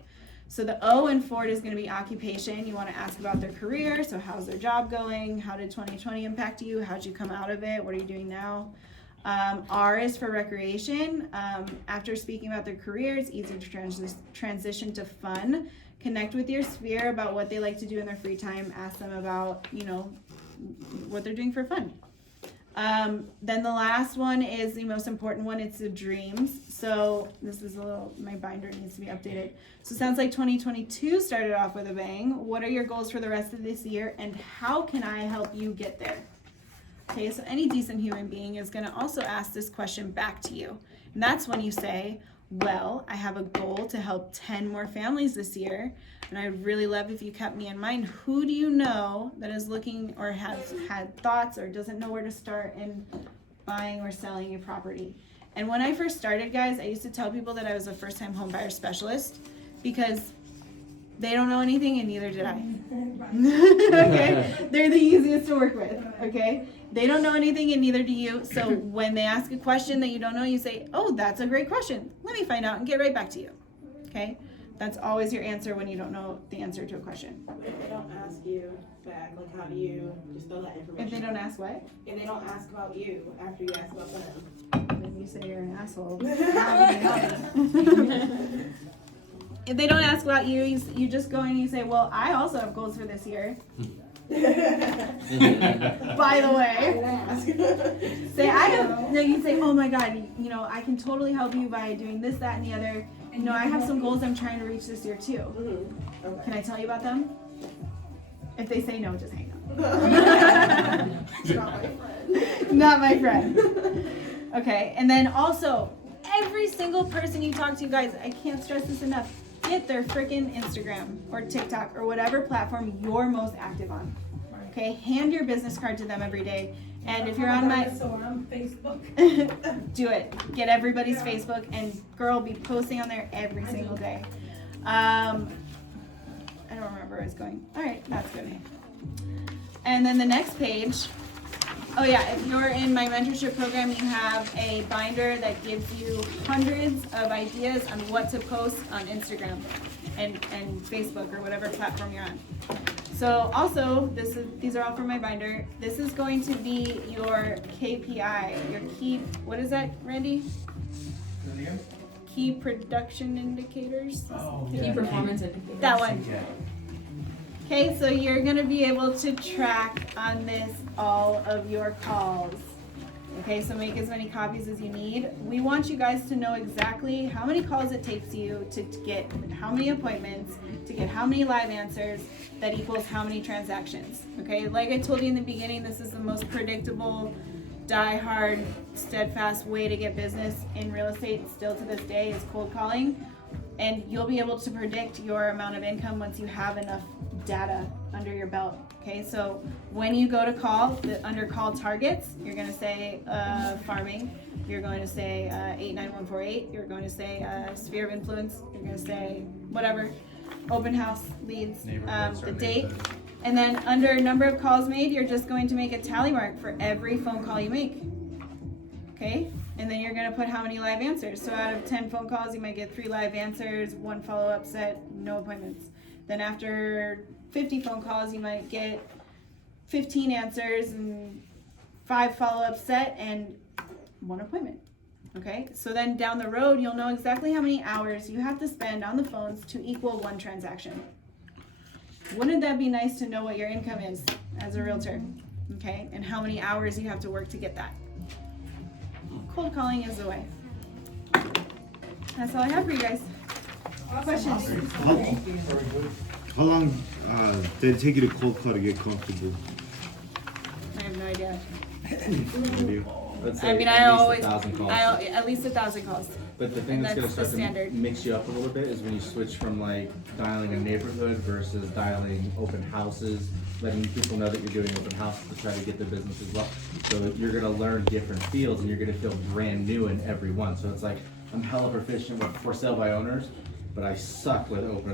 So the O in Ford is going to be occupation. You want to ask about their career. So how's their job going? How did 2020 impact you? How'd you come out of it? What are you doing now? R is for recreation. After speaking about their career, it's easy to transition to fun. Connect with your sphere about what they like to do in their free time. Ask them about, you know, what they're doing for fun. Then the last one is the most important one. It's the dreams. So this is my binder needs to be updated. So it sounds like 2022 started off with a bang. What are your goals for the rest of this year, and how can I help you get there? Okay, so any decent human being is going to also ask this question back to you. And that's when you say, well, I have a goal to help 10 more families this year, and I'd really love if you kept me in mind. Who do you know that is looking or has had thoughts or doesn't know where to start in buying or selling a property? And when I first started, guys, I used to tell people that I was a first-time home buyer specialist because they don't know anything and neither did I. Okay? They're the easiest to work with, okay? They don't know anything and neither do you. So when they ask a question that you don't know, you say, oh, that's a great question. Let me find out and get right back to you. Okay? That's always your answer when you don't know the answer to a question. If they don't ask you back, like, how do you distill that information? If they don't ask what? If they don't ask about you after you ask about them. Then you say you're an asshole. If they don't ask about you, you just go and you say, well, I also have goals for this year. By the way, you say, oh my God, you know, I can totally help you by doing this, that, and the other. You know, I have some goals I'm trying to reach this year too. Mm-hmm. Okay. Can I tell you about them? If they say no, just hang up. Not my friend. Not my friend. Okay, and then also, every single person you talk to, guys, I can't stress this enough, get their freaking Instagram or TikTok or whatever platform you're most active on. Okay, hand your business card to them every day And if you're on my, So on Facebook. do it. Get everybody's Facebook, and girl, be posting on there every single day. I don't remember where it's going. All right, that's good. And then the next page. Oh yeah, if you're in my mentorship program, you have a binder that gives you hundreds of ideas on what to post on Instagram and Facebook or whatever platform you're on. So also, these are all from my binder. This is going to be your KPI, your key, what is that, Randy? Key production indicators? Oh, Key performance indicators. That one. Yeah. Okay, so you're gonna be able to track on this all of your calls. Okay, so make as many copies as you need. We want you guys to know exactly how many calls it takes you to get how many appointments, to get how many live answers, that equals how many transactions. Okay, like I told you in the beginning, this is the most predictable, die-hard, steadfast way to get business in real estate still to this day is cold calling. And you'll be able to predict your amount of income once you have enough data under your belt. Okay, so when you go to call, under call targets, you're going to say farming, you're going to say 89148, you're going to say sphere of influence, you're going to say whatever, open house leads, the date, and then under number of calls made, you're just going to make a tally mark for every phone call you make. Okay, and then you're going to put how many live answers. So out of 10 phone calls, you might get 3 live answers, 1 follow-up set, no appointments. Then after 50 phone calls, you might get 15 answers and 5 follow-up set and 1 appointment. Okay, so then down the road, you'll know exactly how many hours you have to spend on the phones to equal 1 transaction. Wouldn't that be nice to know what your income is as a realtor? Okay, and how many hours you have to work to get that? Cold calling is the way. That's all I have for you guys. Questions? How long did it take you to cold call to get comfortable? I have no idea. Let's I say mean, at least 1,000 calls. at least 1,000 calls. But the thing and that's gonna that's start the to standard. mix you up a little bit is when you switch from like dialing a neighborhood versus dialing open houses, letting people know that you're doing open houses to try to get their business as well. So you're gonna learn different fields and you're gonna feel brand new in every one. So it's like, I'm hella proficient with for sale by owners, but I suck with open